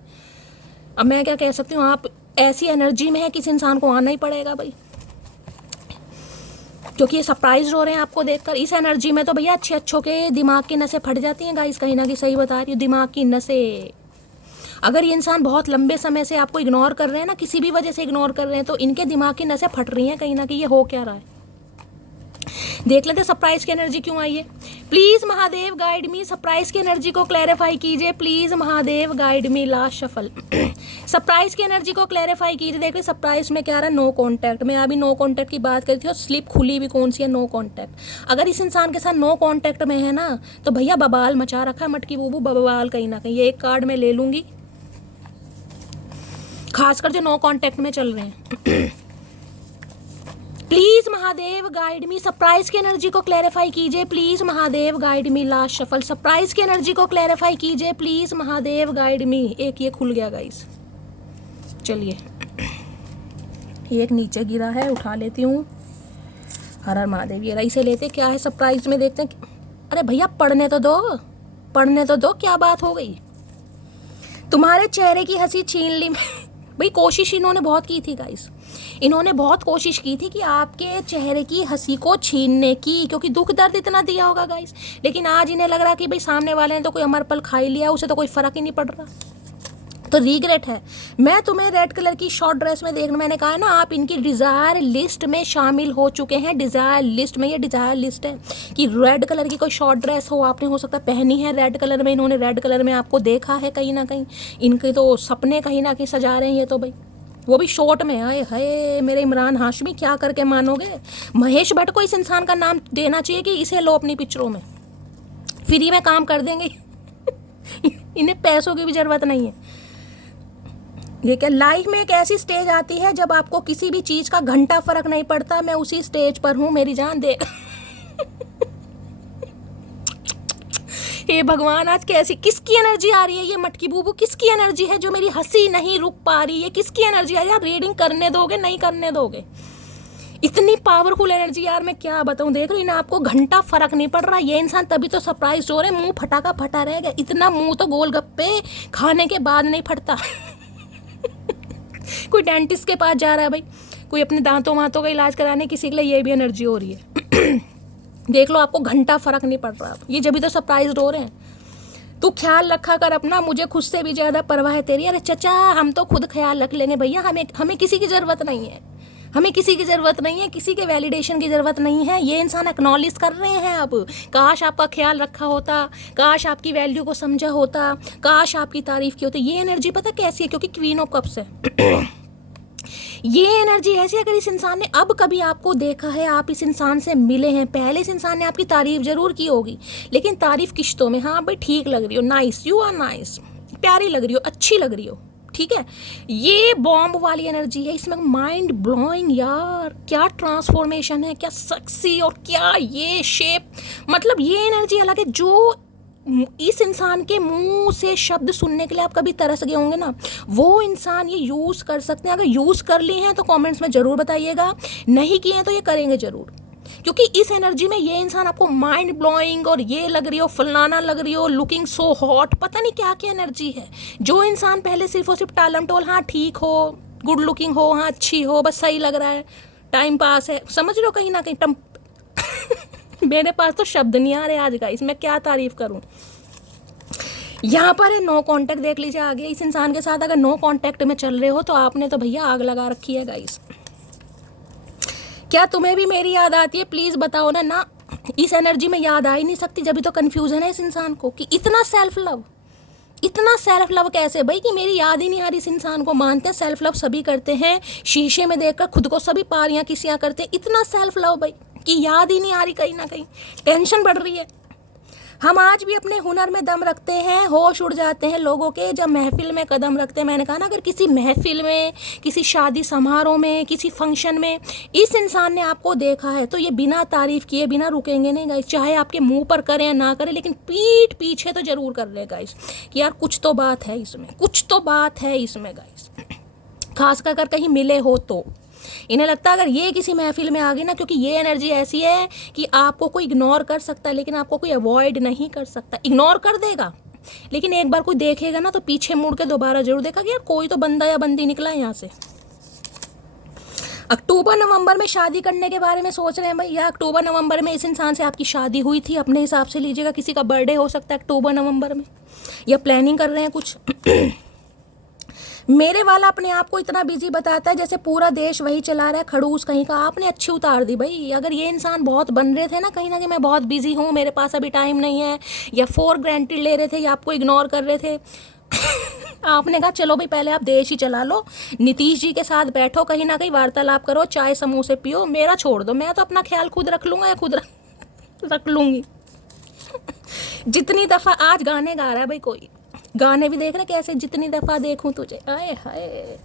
अब मैं क्या कह सकती हूँ, आप ऐसी एनर्जी में है कि इस इंसान को आना ही पड़ेगा भाई, क्योंकि ये सरप्राइज हो रहे हैं आपको देखकर। इस एनर्जी में तो भैया अच्छे अच्छों के दिमाग की नसें फट जाती हैं गाइस, कहीं ना कहीं सही बता रही हूँ, दिमाग की नसें। अगर ये इंसान बहुत लंबे समय से आपको इग्नोर कर रहे हैं ना, किसी भी वजह से इग्नोर कर रहे हैं, तो इनके दिमाग की नसें फट रही हैं कहीं ना कहीं। ये हो क्या रहा है देख लेते, सरप्राइज की एनर्जी क्यों आई है। Please Mahadev guide me, surprise की एनर्जी को क्लैरिफाई कीजिए please Mahadev, guide me. Last shuffle. Surprise की एनर्जी को क्लैरिफाई कीजिए। देखिए सरप्राइज में क्या रहा है, नो कॉन्टैक्ट। मैं अभी नो कॉन्टैक्ट की बात करी थी और स्लिप खुली भी कौन सी है, नो कॉन्टैक्ट। अगर इस इंसान के साथ नो कॉन्टैक्ट में है ना, तो भैया बवाल मचा रखा है मटकी बूबू, बवाल कहीं ना कहीं। ये एक कार्ड मैं ले लूंगी, खासकर जो नो कॉन्टैक्ट में चल रहे हैं। Please Mahadev guide me, surprise की एनर्जी को क्लैरिफाई कीजिए please Mahadev, guide me. Last shuffle. Surprise की एनर्जी को क्लैरिफाई कीजिए प्लीज महादेव, गाइड मी। एक ये खुल गया गाइस, चलिए एक नीचे गिरा है, उठा लेती हूँ। हर हर महादेव। ये इसे लेते क्या है सरप्राइज में, देखते हैं। अरे भैया पढ़ने तो दो, पढ़ने तो दो, क्या बात हो गई। तुम्हारे चेहरे की हंसी छीन ली। भाई कोशिश इन्होंने बहुत की थी गाइस, इन्होंने बहुत कोशिश की थी कि आपके चेहरे की हंसी को छीनने की, क्योंकि दुख दर्द इतना दिया होगा गाइस। लेकिन आज इन्हें लग रहा कि भाई सामने वाले ने तो कोई अमर पल खा ही लिया, उसे तो कोई फर्क ही नहीं पड़ रहा, तो रिग्रेट है। मैं तुम्हें रेड कलर की शॉर्ट ड्रेस में देखना, मैंने कहा है ना आप इनकी डिज़ायर लिस्ट में शामिल हो चुके हैं। डिज़ायर लिस्ट में, ये डिज़ायर लिस्ट है कि रेड कलर की कोई शॉर्ट ड्रेस हो, आपने हो सकता है पहनी है रेड कलर में, इन्होंने रेड कलर में आपको देखा है कहीं ना कहीं। इनके तो सपने कहीं ना कहीं सजा रहे हैं ये तो भाई, वो भी शॉर्ट में। आए हाय मेरे इमरान हाशमी, क्या करके मानोगे। महेश भट्ट को इस इंसान का नाम देना चाहिए कि इसे लो अपनी पिक्चरों में, फ्री में काम कर देंगे। इन्हें पैसों की भी ज़रूरत नहीं है। ठीक है, लाइफ में एक ऐसी स्टेज आती है जब आपको किसी भी चीज़ का घंटा फर्क नहीं पड़ता। मैं उसी स्टेज पर हूँ मेरी जान दे। हे भगवान, आज कैसी किसकी एनर्जी आ रही है, ये मटकी बूबू किसकी एनर्जी है जो मेरी हंसी नहीं रुक पा रही है, किसकी एनर्जी है यार। रीडिंग करने दोगे, नहीं करने दोगे। इतनी पावरफुल एनर्जी यार, मैं क्या बताऊँ। देख रही ना, आपको घंटा फर्क नहीं पड़ रहा। ये इंसान तभी तो सरप्राइज हो रहे, मुंह फटा का फटा रह गया। इतना मुंह तो गोलगप्पे खाने के बाद नहीं फटता। कोई डेंटिस्ट के पास जा रहा है भाई, कोई अपने दांतों वांतों का इलाज कराने, किसी के लिए ये भी एनर्जी हो रही है। देख लो, आपको घंटा फर्क नहीं पड़ रहा, ये जब भी तो सरप्राइज हो रहे हैं। तू ख्याल रखा कर अपना, मुझे खुद से भी ज़्यादा परवाह है तेरी। अरे चचा, हम तो खुद ख्याल रख लेंगे भैया, हमें किसी की ज़रूरत नहीं है, हमें किसी की ज़रूरत नहीं है, किसी के वैलिडेशन की ज़रूरत नहीं है। ये इंसान एक्नॉलेज कर रहे हैं अब। काश आपका ख्याल रखा होता, काश आपकी वैल्यू को समझा होता, काश आपकी तारीफ़ की होती। ये एनर्जी पता कैसी है? क्योंकि क्वीन ऑफ कप्स है। ये एनर्जी ऐसी, अगर इस इंसान ने अब कभी आपको देखा है, आप इस इंसान से मिले हैं, पहले इस इंसान ने आपकी तारीफ़ ज़रूर की होगी, लेकिन तारीफ़ किश्तों में। हाँ भाई, ठीक लग रही हो, नाइस, यू आर नाइस, प्यारी लग रही हो, अच्छी लग रही हो, ठीक है। ये बॉम्ब वाली एनर्जी है, इसमें माइंड ब्लोइंग यार, क्या ट्रांसफॉर्मेशन है, क्या सेक्सी, और क्या ये शेप, मतलब ये एनर्जी अलग है। जो इस इंसान के मुंह से शब्द सुनने के लिए आप कभी तरस गए होंगे ना, वो इंसान ये यूज़ कर सकते हैं। अगर यूज़ कर लिए हैं तो कमेंट्स में ज़रूर बताइएगा, नहीं किए हैं तो ये करेंगे ज़रूर, क्योंकि इस एनर्जी में ये इंसान आपको माइंड ब्लोइंग और ये लग रही हो, फलाना लग रही हो, लुकिंग सो हॉट, पता नहीं क्या क्या एनर्जी है। जो इंसान पहले सिर्फ और सिर्फ टालम टोल, हाँ ठीक हो, गुड लुकिंग हो, हाँ अच्छी हो, बस सही लग रहा है, टाइम पास है, समझ लो कहीं ना कहीं मेरे पास तो शब्द नहीं आ रहे आज गाइस, मैं क्या तारीफ करूं। यहाँ पर है नो कांटेक्ट, देख लीजिए आगे इस इंसान के साथ अगर नो कांटेक्ट में चल रहे हो तो आपने तो भैया आग लगा रखी है गाइस। क्या तुम्हें भी मेरी याद आती है? प्लीज़ बताओ ना। इस एनर्जी में याद आ ही नहीं सकती, जब भी तो कन्फ्यूजन है इस इंसान को कि इतना सेल्फ लव कैसे भाई, कि मेरी याद ही नहीं आ रही इस इंसान को। मानते हैं सेल्फ लव सभी करते हैं, शीशे में देखकर खुद को सभी पारियां किसियां करते हैं, इतना सेल्फ लव भाई कि याद ही नहीं आ रही, कहीं ना कहीं टेंशन बढ़ रही है। हम आज भी अपने हुनर में दम रखते हैं, होश उड़ जाते हैं लोगों के जब महफिल में कदम रखते हैं। मैंने कहा ना, अगर किसी महफिल में, किसी शादी समारोह में, किसी फंक्शन में इस इंसान ने आपको देखा है तो ये बिना तारीफ किए, बिना रुकेंगे नहीं गाइस, चाहे आपके मुंह पर करें या ना करें, लेकिन पीठ पीछे तो जरूर कर ले गाइस कि यार कुछ तो बात है इसमें, कुछ तो बात है इसमें गाइस। खास कर कहीं मिले हो तो इन्हें लगता है अगर ये किसी महफिल में आ गई ना, क्योंकि ये एनर्जी ऐसी है कि आपको कोई इग्नोर कर सकता है लेकिन आपको कोई अवॉइड नहीं कर सकता। इग्नोर कर देगा लेकिन एक बार कोई देखेगा ना तो पीछे मुड़ के दोबारा जरूर देखा कि यार कोई तो बंदा या बंदी निकला है यहाँ से। अक्टूबर नवंबर में शादी करने के बारे में सोच रहे हैं भाई, या अक्टूबर नवंबर में इस इंसान से आपकी शादी हुई थी, अपने हिसाब से लीजिएगा। किसी का बर्थडे हो सकता है अक्टूबर नवंबर में, या प्लानिंग कर रहे हैं कुछ। मेरे वाला अपने आप को इतना बिजी बताता है जैसे पूरा देश वही चला रहा है, खड़ूस कहीं का। आपने अच्छी उतार दी भाई। अगर ये इंसान बहुत बन रहे थे ना कहीं ना कहीं, मैं बहुत बिजी हूँ, मेरे पास अभी टाइम नहीं है, या फॉर ग्रांटेड ले रहे थे, या आपको इग्नोर कर रहे थे आपने कहा चलो भाई पहले आप देश ही चला लो, नीतीश जी के साथ बैठो, कहीं ना कहीं वार्तालाप करो, चाय समोसे पियो, मेरा छोड़ दो, मैं तो अपना ख्याल खुद रख लूँगा या खुद रख लूँगी। जितनी दफ़ा आज गाने गा रहा है भाई, कोई गाने भी देख रहे कैसे, जितनी दफ़ा देखूं तुझे, आए हाय।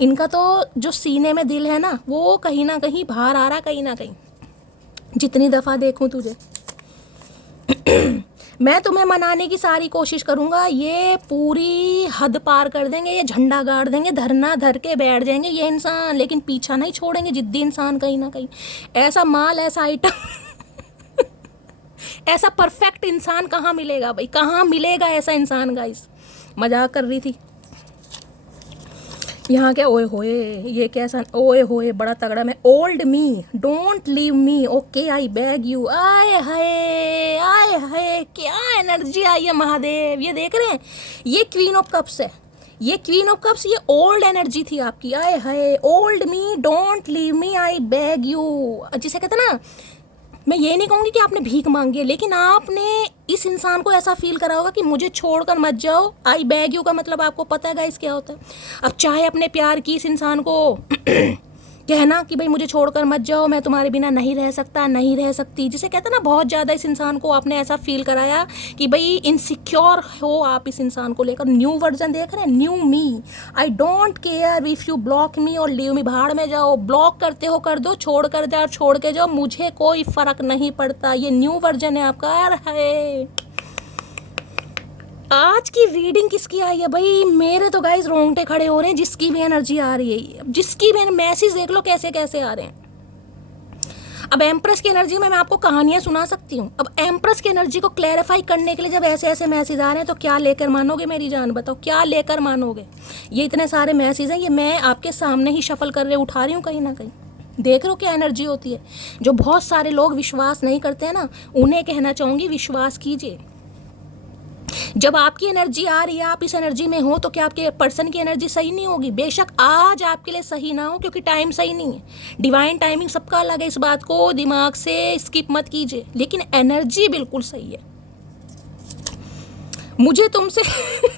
इनका तो जो सीने में दिल है ना, वो कहीं ना कहीं बाहर आ रहा, कहीं ना कहीं, जितनी दफ़ा देखूं तुझे। मैं तुम्हें मनाने की सारी कोशिश करूंगा, ये पूरी हद पार कर देंगे, ये झंडा गाड़ देंगे, धरना धर के बैठ जाएंगे ये इंसान, लेकिन पीछा नहीं छोड़ेंगे। जिद्दी इंसान कहीं ना कहीं, ऐसा माल, ऐसा आइटम ऐसा परफेक्ट इंसान कहाँ मिलेगा भाई, कहाँ मिलेगा ऐसा इंसान गाइस। मजाक कर रही थी यहाँ के। ओए होए, ये कैसा, ओए होए बड़ा तगड़ा। मैं old me, don't leave me, okay I beg you. आए हाय, आए हाय, क्या एनर्जी आई है महादेव। ये देख रहे हैं, ये क्वीन ऑफ कप्स है, ये क्वीन ऑफ कप्स, ये ओल्ड एनर्जी थी आपकी। आए हाय, old me, don't leave me, I beg you. जिसे कहते ना, मैं ये नहीं कहूँगी कि आपने भीख मांगी है, लेकिन आपने इस इंसान को ऐसा फील करा होगा कि मुझे छोड़कर मत जाओ। आई बैग यू का मतलब आपको पता है गाइस क्या होता है। अब चाहे अपने प्यार की इस इंसान को कहना कि भाई मुझे छोड़कर मत जाओ, मैं तुम्हारे बिना नहीं रह सकता, नहीं रह सकती, जिसे कहते हैं ना, बहुत ज़्यादा इस इंसान को आपने ऐसा फील कराया कि भाई इनसिक्योर हो आप इस इंसान को लेकर। न्यू वर्जन देख रहे हैं, new me, I don't care if you block me और लीव मी। भाड़ में जाओ, ब्लॉक करते हो कर दो, छोड़ कर जाओ छोड़ के जाओ, मुझे कोई फ़र्क नहीं पड़ता। ये न्यू वर्जन है आपका। यार है आज की रीडिंग किसकी आई है भाई? मेरे तो गाइस रोंगटे खड़े हो रहे हैं, जिसकी भी एनर्जी आ रही है, जिसकी भी मैसेज देख लो कैसे कैसे आ रहे हैं। अब एम्प्रेस की एनर्जी में मैं आपको कहानियाँ सुना सकती हूँ। अब एम्प्रेस की एनर्जी को क्लैरिफाई करने के लिए जब ऐसे ऐसे मैसेज आ रहे हैं तो क्या लेकर मानोगे मेरी जान, बताओ क्या लेकर मानोगे। ये इतने सारे मैसेज हैं, ये मैं आपके सामने ही शफल कर रहे उठा रही हूँ कहीं ना कहीं। देख रहे हो क्या एनर्जी होती है। जो बहुत सारे लोग विश्वास नहीं करते हैं ना, उन्हें कहना चाहूँगी विश्वास कीजिए। जब आपकी एनर्जी आ रही है, आप इस एनर्जी में हो, तो क्या आपके पर्सन की एनर्जी सही नहीं होगी। बेशक आज आपके लिए सही ना हो क्योंकि टाइम सही नहीं है, डिवाइन टाइमिंग सबका अलग है, इस बात को दिमाग से स्किप मत कीजिए, लेकिन एनर्जी बिल्कुल सही है। मुझे तुमसे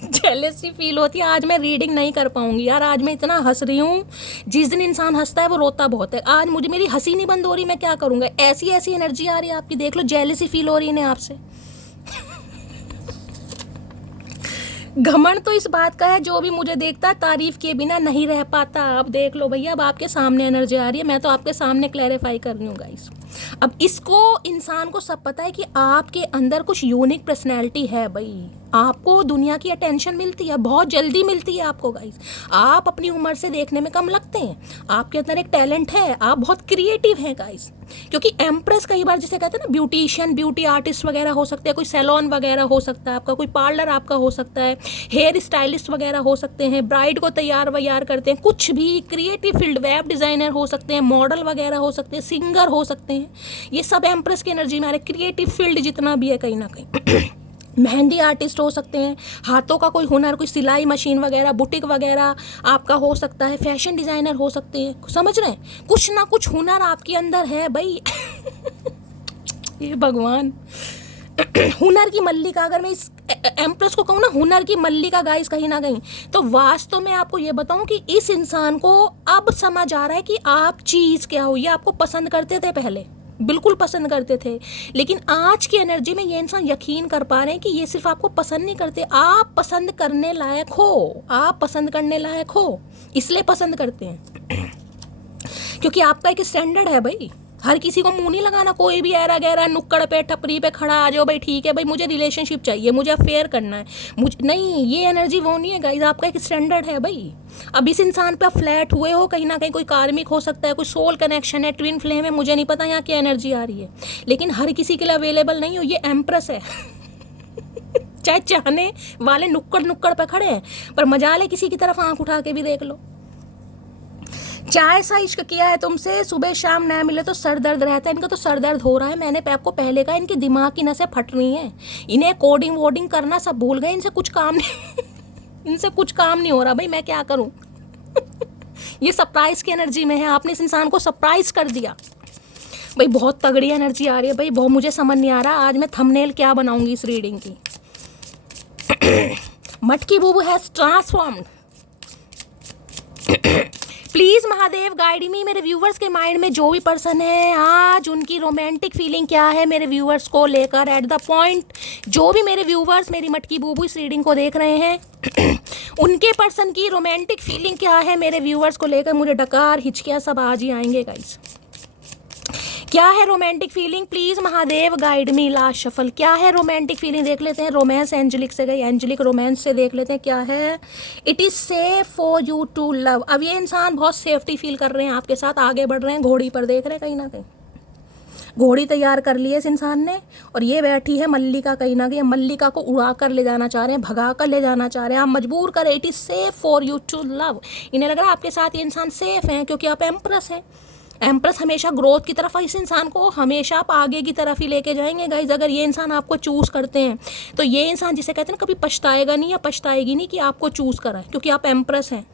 जेलसी फील होती है। आज मैं रीडिंग नहीं कर पाऊंगी यार, आज मैं इतना हंस रही हूँ। जिस दिन इंसान हंसता है वो रोता बहुत है। आज मुझे मेरी हंसी नहीं बंद हो रही, मैं क्या करूँगा। ऐसी ऐसी एनर्जी आ रही है आपकी, देख लो जेलसी फील हो रही है आपसे। घमंड तो इस बात का है, जो भी मुझे देखता है तारीफ किए बिना नहीं रह पाता। अब देख लो भैया, अब आपके सामने एनर्जी आ रही है, मैं तो आपके सामने क्लैरिफाई कर रही हूँ गाइस। अब इसको इंसान को सब पता है कि आपके अंदर कुछ यूनिक पर्सनैलिटी है भाई। आपको दुनिया की अटेंशन मिलती है, बहुत जल्दी मिलती है आपको गाइस। आप अपनी उम्र से देखने में कम लगते हैं, आपके अंदर एक टैलेंट है, आप बहुत क्रिएटिव हैं गाइस। क्योंकि एम्प्रेस कई बार जिसे कहते हैं ना, ब्यूटिशियन, ब्यूटी आर्टिस्ट वगैरह हो सकते हैं, कोई सैलून वगैरह हो सकता है आपका, कोई पार्लर आपका हो सकता है, हेयर स्टाइलिस्ट वगैरह हो सकते हैं, ब्राइड को तैयार वैयार करते हैं, कुछ भी क्रिएटिव फील्ड, वेब डिज़ाइनर हो सकते हैं, मॉडल वगैरह हो सकते हैं, सिंगर हो सकते हैं। ये सब एम्प्रेस की एनर्जी में आ रहे। क्रिएटिव फील्ड जितना भी है कहीं ना कहीं मेहंदी आर्टिस्ट हो सकते हैं, हाथों का कोई हुनर, कोई सिलाई मशीन वगैरह, बुटीक वगैरह आपका हो सकता है, फैशन डिज़ाइनर हो सकते हैं। समझ रहे हैं, कुछ ना कुछ हुनर आपके अंदर है भाई। ये भगवान, हुनर की मल्लिका, अगर मैं इस एम्प्रेस को कहूँ ना हुनर की मल्लिका गाइस कहीं ना कहीं, तो वास्तव में आपको ये बताऊं कि इस इंसान को अब समझ आ रहा है कि आप चीज़ क्या हो। ये आपको पसंद करते थे पहले, बिल्कुल पसंद करते थे, लेकिन आज की एनर्जी में ये इंसान यकीन कर पा रहे हैं कि ये सिर्फ आपको पसंद नहीं करते, आप पसंद करने लायक हो। आप पसंद करने लायक हो, इसलिए पसंद करते हैं क्योंकि आपका एक स्टैंडर्ड है भाई। हर किसी को मुंह नहीं लगाना, कोई भी ऐरा गहरा नुक्कड़ पे टपरी पे खड़ा आ जाओ भाई ठीक है भाई मुझे रिलेशनशिप चाहिए, मुझे अफेयर करना है, मुझे नहीं, ये एनर्जी वो नहीं है गाइस। आपका एक स्टैंडर्ड है भाई। अब इस इंसान पे फ्लैट हुए हो, कहीं ना कहीं कोई कार्मिक हो सकता है, कोई सोल कनेक्शन है, ट्विन फ्लेम है, मुझे नहीं पता यहाँ क्या एनर्जी आ रही है, लेकिन हर किसी के लिए अवेलेबल नहीं हो। ये एम्प्रेस है। चाहे चाहने वाले नुक्कड़ नुक्कड़ पे खड़े हैं, पर मजाल है किसी की तरफ आंख उठा के भी देख लो। चाय सा इश्क किया है तुमसे, सुबह शाम ना मिले तो सर दर्द रहता है। इनका तो सर दर्द हो रहा है, मैंने आपको पहले कहा इनकी दिमाग की नसें फट रही हैं, इन्हें कोडिंग वोडिंग करना सब भूल गए, इनसे कुछ काम नहीं इनसे कुछ काम नहीं हो रहा भाई, मैं क्या करूं। ये सरप्राइज की एनर्जी में है, आपने इस इंसान को सरप्राइज कर दिया भाई। बहुत तगड़ी एनर्जी आ रही है भाई, बहुत मुझे समझ नहीं आ रहा आज मैं थंबनेल क्या बनाऊंगी इस रीडिंग की। मटकी बूबू has transformed. Please Mahadev guide me. मेरे व्यूवर्स के माइंड में जो भी पर्सन है आज, उनकी रोमांटिक फीलिंग क्या है मेरे व्यूवर्स को लेकर, एट द पॉइंट। जो भी मेरे व्यूवर्स मेरी मटकी बूबू इस रीडिंग को देख रहे हैं उनके पर्सन की रोमांटिक फीलिंग क्या है मेरे व्यूवर्स को लेकर, मुझे डकार हिचकियाँ सब आज ही आएंगे गाइस। क्या है romantic feeling, please Mahadev guide me. Last shuffle, क्या है रोमांटिक फीलिंग, देख लेते हैं। रोमांस एंजेलिक से गई, एंजेलिक रोमांस से देख लेते हैं क्या है। It is safe for you to love. अब ये इंसान बहुत सेफ्टी फील कर रहे हैं आपके साथ, आगे बढ़ रहे हैं, घोड़ी पर देख रहे हैं, कहीं ना कहीं घोड़ी तैयार कर ली है इस इंसान ने, और ये बैठी है मल्लिका कहीं ना कहीं, मल्लिका को उड़ा कर ले जाना चाह रहे हैं, भगा कर ले जाना चाह रहे हैं, आप मजबूर करें। It is safe for you to love. इन्हें लग रहा है आपके साथ ये इंसान सेफ है क्योंकि आप एम्प्रेस हैं। एम्प्रेस हमेशा ग्रोथ की तरफ, इस इंसान को हमेशा आप आगे की तरफ ही लेके जाएंगे गाइज। अगर ये इंसान आपको चूज़ करते हैं तो ये इंसान जिसे कहते हैं ना कभी पछताएगा नहीं या पछताएगी नहीं कि आपको चूज़ करा है, क्योंकि आप एम्प्रेस हैं।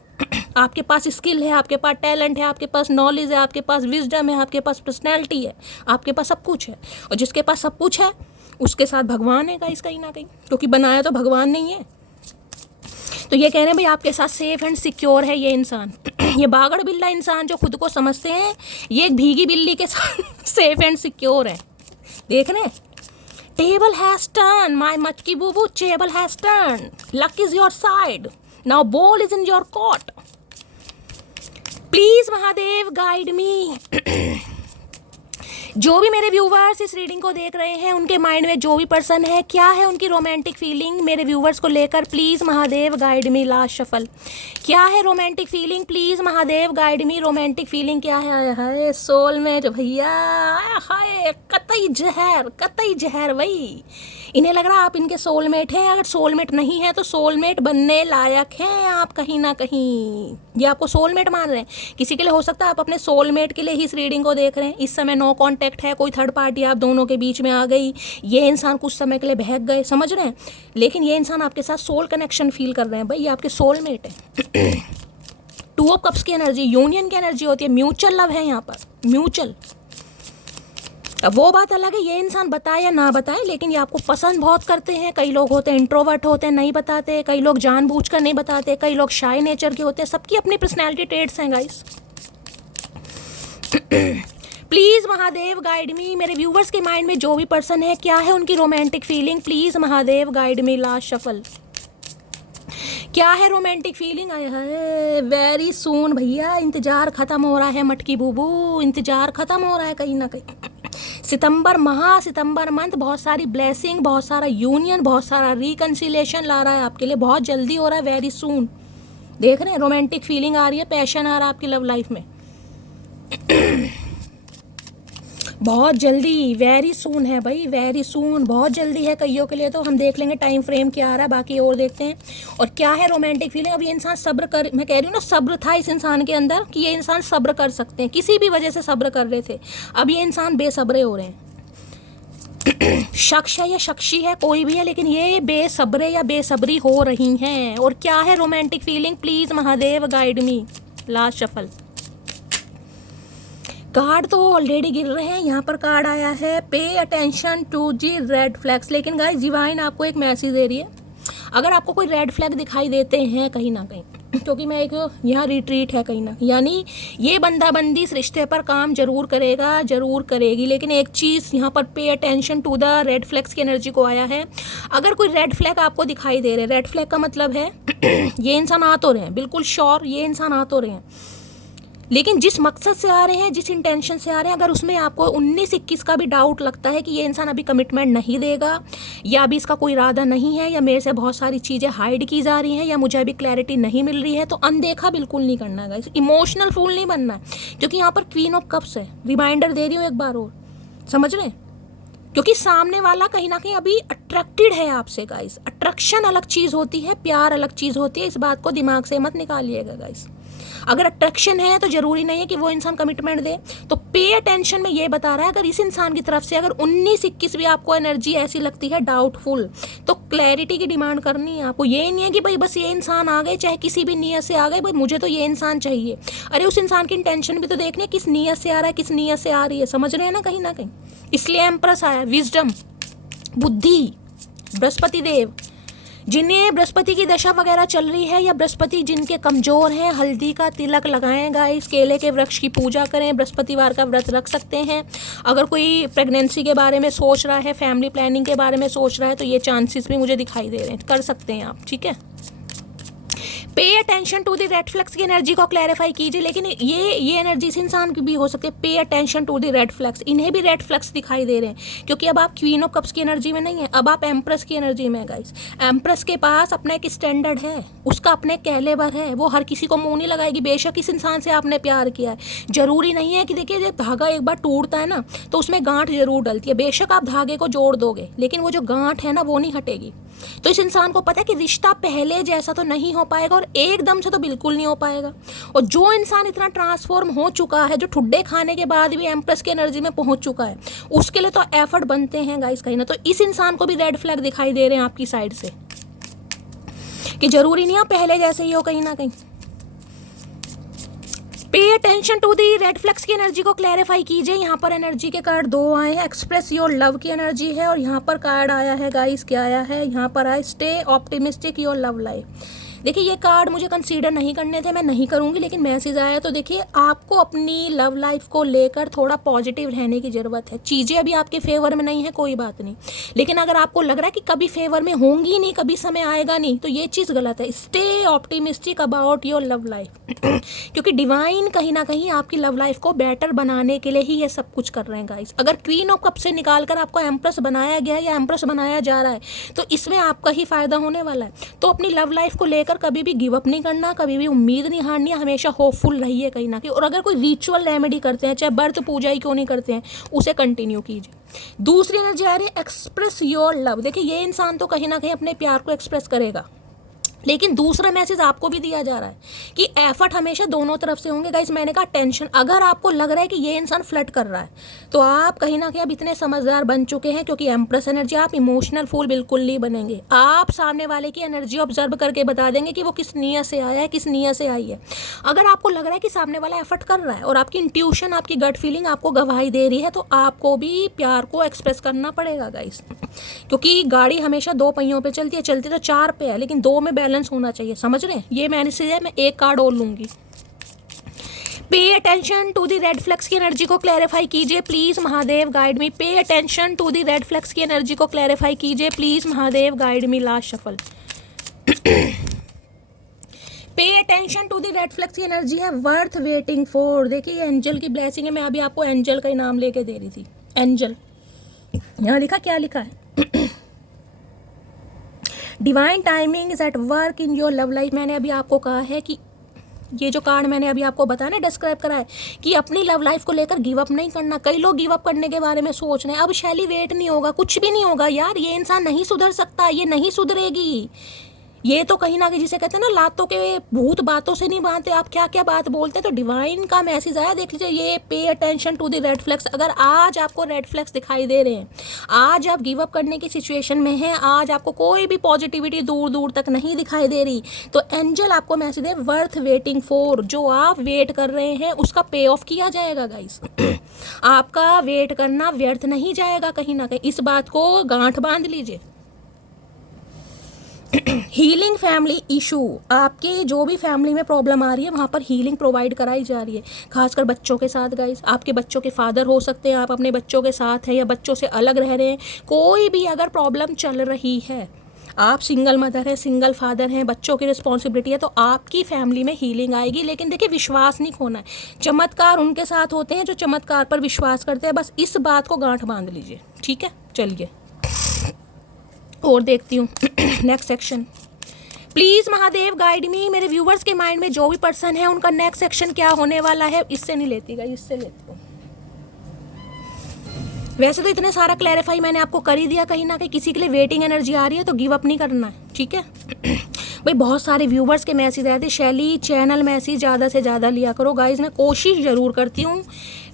आपके पास स्किल है, आपके पास टैलेंट है, आपके पास नॉलेज है, आपके पास विजडम है, आपके पास पर्सनैलिटी है, आपके पास सब कुछ है। और जिसके पास सब कुछ है उसके साथ भगवान है गाइस कहीं ना कहीं, क्योंकि बनाया तो भगवान नहीं है। तो ये कह रहे हैं भाई आपके साथ सेफ एंड सिक्योर है ये इंसान। ये बागड़ बिल्ला इंसान जो खुद को समझते हैं, ये एक भीगी बिल्ली के साथ सेफ एंड सिक्योर है। देख रहे हैं, टेबल हैज टर्न माय मटकी बूबू, table has turn, luck is your side, now ball is in your court. Please Mahadev guide me. जो भी मेरे व्यूवर्स इस रीडिंग को देख रहे हैं, उनके माइंड में जो भी पर्सन है, क्या है उनकी रोमांटिक फीलिंग मेरे व्यूवर्स को लेकर, please Mahadev guide me. Last shuffle, क्या है romantic feeling, please Mahadev guide me. Romantic feeling क्या है? हाय सोलमेट भैया, हाय कतई जहर, कतई जहर भाई। इन्हें लग रहा है आप इनके सोलमेट हैं। अगर सोलमेट नहीं है तो सोलमेट बनने लायक हैं आप कहीं ना कहीं। ये आपको सोलमेट मान रहे हैं। किसी के लिए हो सकता है आप अपने सोलमेट के लिए ही इस रीडिंग को देख रहे हैं। इस समय नो कांटेक्ट है, कोई थर्ड पार्टी आप दोनों के बीच में आ गई, ये इंसान कुछ समय के लिए बहक गए, समझ रहे हैं, लेकिन ये इंसान आपके साथ सोल कनेक्शन फील कर रहे हैं भाई, ये आपके सोलमेट है। टू ऑफ कप्स की एनर्जी यूनियन की एनर्जी होती है, म्यूचुअल लव है यहाँ पर, म्यूचुअल। अब वो बात अलग है ये इंसान बताए या ना बताए, लेकिन ये आपको पसंद बहुत करते हैं। कई लोग होते हैं इंट्रोवर्ट होते हैं, नहीं बताते, कई लोग जानबूझकर नहीं बताते, कई लोग शाय नेचर के होते हैं, सबकी अपनी पर्सनैलिटी ट्रेड्स हैं guys. Please Mahadev guide me. मेरे व्यूवर्स के माइंड में जो भी पर्सन है, क्या है उनकी romantic feeling, please Mahadev guide me. Last shuffle, क्या है रोमांटिक फीलिंग? आया है वेरी सून भैया, इंतजार खत्म हो रहा है मटकी बूबू, इंतजार खत्म हो रहा है कहीं ना कहीं। सितंबर माह, सितंबर मंथ बहुत सारी ब्लेसिंग, बहुत सारा यूनियन, बहुत सारा रिकन्सिलेशन ला रहा है आपके लिए, बहुत जल्दी हो रहा है, वेरी सून। देख रहे हैं रोमांटिक फीलिंग आ रही है, पैशन आ रहा है आपकी लव लाइफ में। बहुत जल्दी, वेरी सून है भाई, वेरी सून, बहुत जल्दी है कईयों के लिए। तो हम देख लेंगे टाइम फ्रेम क्या आ रहा है, बाकी और देखते हैं। और क्या है रोमांटिक फीलिंग? अब ये इंसान सब्र कर, मैं कह रही हूँ ना, सब्र था इस इंसान के अंदर कि ये इंसान सब्र कर सकते हैं, किसी भी वजह से सब्र कर रहे थे, अब ये इंसान बेसब्रे हो रहे हैं। शख्स है या शख्सी है, कोई भी है, लेकिन ये बेसब्रे या बेसब्री हो रही हैं। और क्या है romantic feeling, please Mahadev guide me. Last shuffle, card तो ऑलरेडी गिर रहे हैं। यहाँ पर कार्ड आया है pay attention to the red flags. लेकिन गाइस डिवाइन आपको एक मैसेज दे रही है, अगर आपको कोई रेड फ्लैग दिखाई देते हैं कहीं ना कहीं, क्योंकि मैं एक यहाँ रिट्रीट है कहीं ना, यानी ये बंदा बंदी इस रिश्ते पर काम जरूर करेगा, जरूर करेगी। लेकिन एक चीज़ यहाँ पर pay attention to the red flags की एनर्जी को आया है। अगर कोई रेड फ्लैग आपको दिखाई दे रहे, रेड फ्लैग का मतलब है ये इंसान आ तो रहे हैं, बिल्कुल श्योर ये इंसान आ तो रहे हैं, लेकिन जिस मकसद से आ रहे हैं, जिस इंटेंशन से आ रहे हैं, अगर उसमें आपको 19-21 का भी डाउट लगता है कि ये इंसान अभी कमिटमेंट नहीं देगा, या अभी इसका कोई इरादा नहीं है, या मेरे से बहुत सारी चीज़ें हाइड की जा रही हैं, या मुझे अभी क्लैरिटी नहीं मिल रही है, तो अनदेखा बिल्कुल नहीं करना है गाइस, इमोशनल फूल नहीं बनना है। क्योंकि यहाँ पर क्वीन ऑफ कप्स है, रिमाइंडर दे रही हूँ एक बार और, समझ रहे हैं, क्योंकि सामने वाला कहीं ना कहीं अभी अट्रैक्टेड है आपसे गाइस। अट्रैक्शन अलग चीज़ होती है, प्यार अलग चीज़ होती है, इस बात को दिमाग से मत निकालिएगा गाइस। अगर अट्रैक्शन है तो ज़रूरी नहीं है कि वो इंसान कमिटमेंट दे। तो पे अटेंशन में ये बता रहा है, अगर इस इंसान की तरफ से अगर 19-21 भी आपको एनर्जी ऐसी लगती है डाउटफुल, तो क्लैरिटी की डिमांड करनी है आपको। ये नहीं है कि भाई बस ये इंसान आ गए, चाहे किसी भी नीयत से आ गए, भाई मुझे तो ये इंसान चाहिए। अरे उस इंसान की इंटेंशन भी तो देखनी है, किस नीयत से आ रहा है, किस नीयत से आ रही है, समझ रहे हैं ना कहीं ना कहीं। इसलिए एम्प्रेस आया, विजडम, बुद्धि, बृहस्पति देव। जिन्हें बृहस्पति की दशा वगैरह चल रही है, या बृहस्पति जिनके कमज़ोर हैं, हल्दी का तिलक लगाएं गाइस, केले के वृक्ष की पूजा करें, बृहस्पतिवार का व्रत रख सकते हैं। अगर कोई प्रेगनेंसी के बारे में सोच रहा है, फैमिली प्लानिंग के बारे में सोच रहा है, तो ये चांसेस भी मुझे दिखाई दे रहे हैं, कर सकते हैं आप, ठीक है। Pay attention to the red flags की एनर्जी को क्लैरिफाई कीजिए। लेकिन ये एनर्जी इस इंसान की भी हो सकती है, pay attention to the red flags, इन्हें भी रेड फ्लैग्स दिखाई दे रहे हैं, क्योंकि अब आप क्वीन ऑफ कप्स की एनर्जी में नहीं है, अब आप एम्प्रेस की एनर्जी में है गाइस। एम्प्रेस के पास अपना एक स्टैंडर्ड है, उसका अपने कैलेबर है, वो हर किसी को मुंह नहीं लगाएगी। बेशक इस इंसान से आपने प्यार किया है, जरूरी नहीं है कि देखिए जब धागा एक बार टूटता है ना, तो उसमें गांठ जरूर डलती है। बेशक आप धागे को जोड़ दोगे, लेकिन वो जो गांठ है ना, वो नहीं हटेगी। तो इस इंसान को पता है कि रिश्ता पहले जैसा तो नहीं हो पाएगा, और एकदम से तो बिल्कुल नहीं हो पाएगा। और जो इंसान इतना ट्रांसफॉर्म हो चुका है, जो ठुड्डे खाने के बाद भी एम्प्रेस की एनर्जी में पहुंच चुका है, उसके लिए तो एफर्ट बनते हैं गाइस कहीं ना। तो इस इंसान को भी रेड फ्लैग दिखाई दे रहे हैं आपकी साइड से, कि जरूरी नहीं है पहले जैसे ही हो कहीं ना कहीं। Pay attention to the red flags की एनर्जी को क्लैरिफाई कीजिए। यहाँ पर एनर्जी के कार्ड 2 आए हैं, एक्सप्रेस योर लव की एनर्जी है, और यहाँ पर कार्ड आया है गाइस, क्या आया है, यहाँ पर आया stay optimistic your love life. देखिए ये कार्ड मुझे कंसीडर नहीं करने थे, मैं नहीं करूँगी, लेकिन मैसेज आया तो देखिए आपको अपनी लव लाइफ को लेकर थोड़ा पॉजिटिव रहने की ज़रूरत है। चीज़ें अभी आपके फेवर में नहीं है, कोई बात नहीं, लेकिन अगर आपको लग रहा है कि कभी फेवर में होंगी नहीं, कभी समय आएगा नहीं, तो ये चीज़ गलत है। Stay optimistic about your love life क्योंकि डिवाइन कहीं ना कहीं आपकी लव लाइफ को बेटर बनाने के लिए ही ये सब कुछ कर रहे हैं गाइस। अगर क्वीन ऑफ कप से निकाल कर आपको एम्प्रेस बनाया गया या एम्प्रेस बनाया जा रहा है तो इसमें आपका ही फायदा होने वाला है। तो अपनी लव लाइफ को लेकर कभी भी गिव अप नहीं करना, कभी भी उम्मीद नहीं हारनी, हमेशा होपफुल रहिए कहीं ना कहीं। और अगर कोई रिचुअल रेमेडी करते हैं, चाहे बर्थ पूजा ही क्यों नहीं करते हैं, उसे कंटिन्यू कीजिए। दूसरी एनर्जी आ रही है एक्सप्रेस योर लव। देखिए ये इंसान तो कहीं ना कहीं अपने प्यार को एक्सप्रेस करेगा, लेकिन दूसरा मैसेज आपको भी दिया जा रहा है कि एफर्ट हमेशा दोनों तरफ से होंगे गाइस। मैंने कहा टेंशन, अगर आपको लग रहा है कि ये इंसान फ्लर्ट कर रहा है तो आप कहीं ना कहीं अब इतने समझदार बन चुके हैं, क्योंकि एम्प्रेस एनर्जी, आप इमोशनल फूल बिल्कुल नहीं बनेंगे। आप सामने वाले की एनर्जी ऑब्जर्व करके बता देंगे कि वो किस नीयत से आया है, किस नीयत से आई है। अगर आपको लग रहा है कि सामने वाला एफर्ट कर रहा है और आपकी इंट्यूशन, आपकी गट फीलिंग आपको गवाही दे रही है, तो आपको भी प्यार को एक्सप्रेस करना पड़ेगा गाइस, क्योंकि गाड़ी हमेशा दो पहियों पे चलती है, चलती तो चार पे है, लेकिन दो में बैलेंस होना चाहिए। समझ रहे हैं? ये मैसेज है। मैं एक कार्ड और लूंगी। Pay attention to the red flags की एनर्जी को क्लैरिफाई कीजिए please Mahadev, guide me. Pay attention to the red flags की एनर्जी को क्लैरिफाई कीजिए please Mahadev, guide me. Last shuffle. Pay attention to the red flags की एनर्जी है वर्थ वेटिंग फॉर। देखिए एंजल की ब्लेसिंग है। मैं अभी आपको एंजल का ही नाम लेके दे रही थी। एंजल यहाँ लिखा, क्या लिखा है? Divine timing is at work in your love life. मैंने अभी आपको कहा है कि ये जो कार्ड मैंने अभी आपको बताया ना, डिस्क्राइब करा है कि अपनी लव लाइफ को लेकर गिव अप नहीं करना। कई लोग गिव अप करने के बारे में सोच रहे हैं, अब शैली वेट नहीं होगा, कुछ भी नहीं होगा यार, ये इंसान नहीं सुधर सकता, ये नहीं सुधरेगी। ये तो कहीं ना कहीं जिसे कहते हैं ना, लातों के भूत बातों से नहीं बांधते, आप क्या क्या बात बोलते हैं। तो डिवाइन का मैसेज आया, देख लीजिए, ये pay attention to the red flags. अगर आज आपको रेड फ्लैग्स दिखाई दे रहे हैं, आज आप गिव अप करने की सिचुएशन में हैं, आज आपको कोई भी पॉजिटिविटी दूर दूर तक नहीं दिखाई दे रही, तो एंजल आपको मैसेज है वर्थ वेटिंग फॉर। जो आप वेट कर रहे हैं उसका पे ऑफ किया जाएगा गाइस। आपका वेट करना व्यर्थ नहीं जाएगा कहीं ना कहीं, इस बात को गांठ बांध लीजिए। हीलिंग फैमिली इशू, आपके जो भी फैमिली में प्रॉब्लम आ रही है वहाँ पर हीलिंग प्रोवाइड कराई जा रही है, खासकर बच्चों के साथ गाइस। आपके बच्चों के फादर हो सकते हैं, आप अपने बच्चों के साथ हैं या बच्चों से अलग रह रहे हैं, कोई भी अगर प्रॉब्लम चल रही है, आप सिंगल मदर हैं, सिंगल फादर हैं, बच्चों की रिस्पॉन्सिबिलिटी है, तो आपकी फैमिली में हीलिंग आएगी। लेकिन देखिए विश्वास नहीं खोना है। चमत्कार उनके साथ होते हैं जो चमत्कार पर विश्वास करते हैं, बस इस बात को गांठ बांध लीजिए, ठीक है? चलिए और देखती हूँ next section. Please Mahadev guide me, मेरे व्यूवर्स के माइंड में जो भी पर्सन है उनका नेक्स्ट सेक्शन क्या होने वाला है। इससे नहीं लेती गाइस, इससे लेती हूँ। वैसे तो इतने सारा क्लैरिफाई मैंने आपको कर ही दिया, कहीं ना कहीं किसी के लिए वेटिंग एनर्जी आ रही है तो गिव अप नहीं करना है, ठीक है? भाई बहुत सारे व्यूवर्स के मैसेज आए थे, शैली चैनल मैसेज ज़्यादा से ज़्यादा लिया करो गाइज। मैं कोशिश ज़रूर करती हूँ,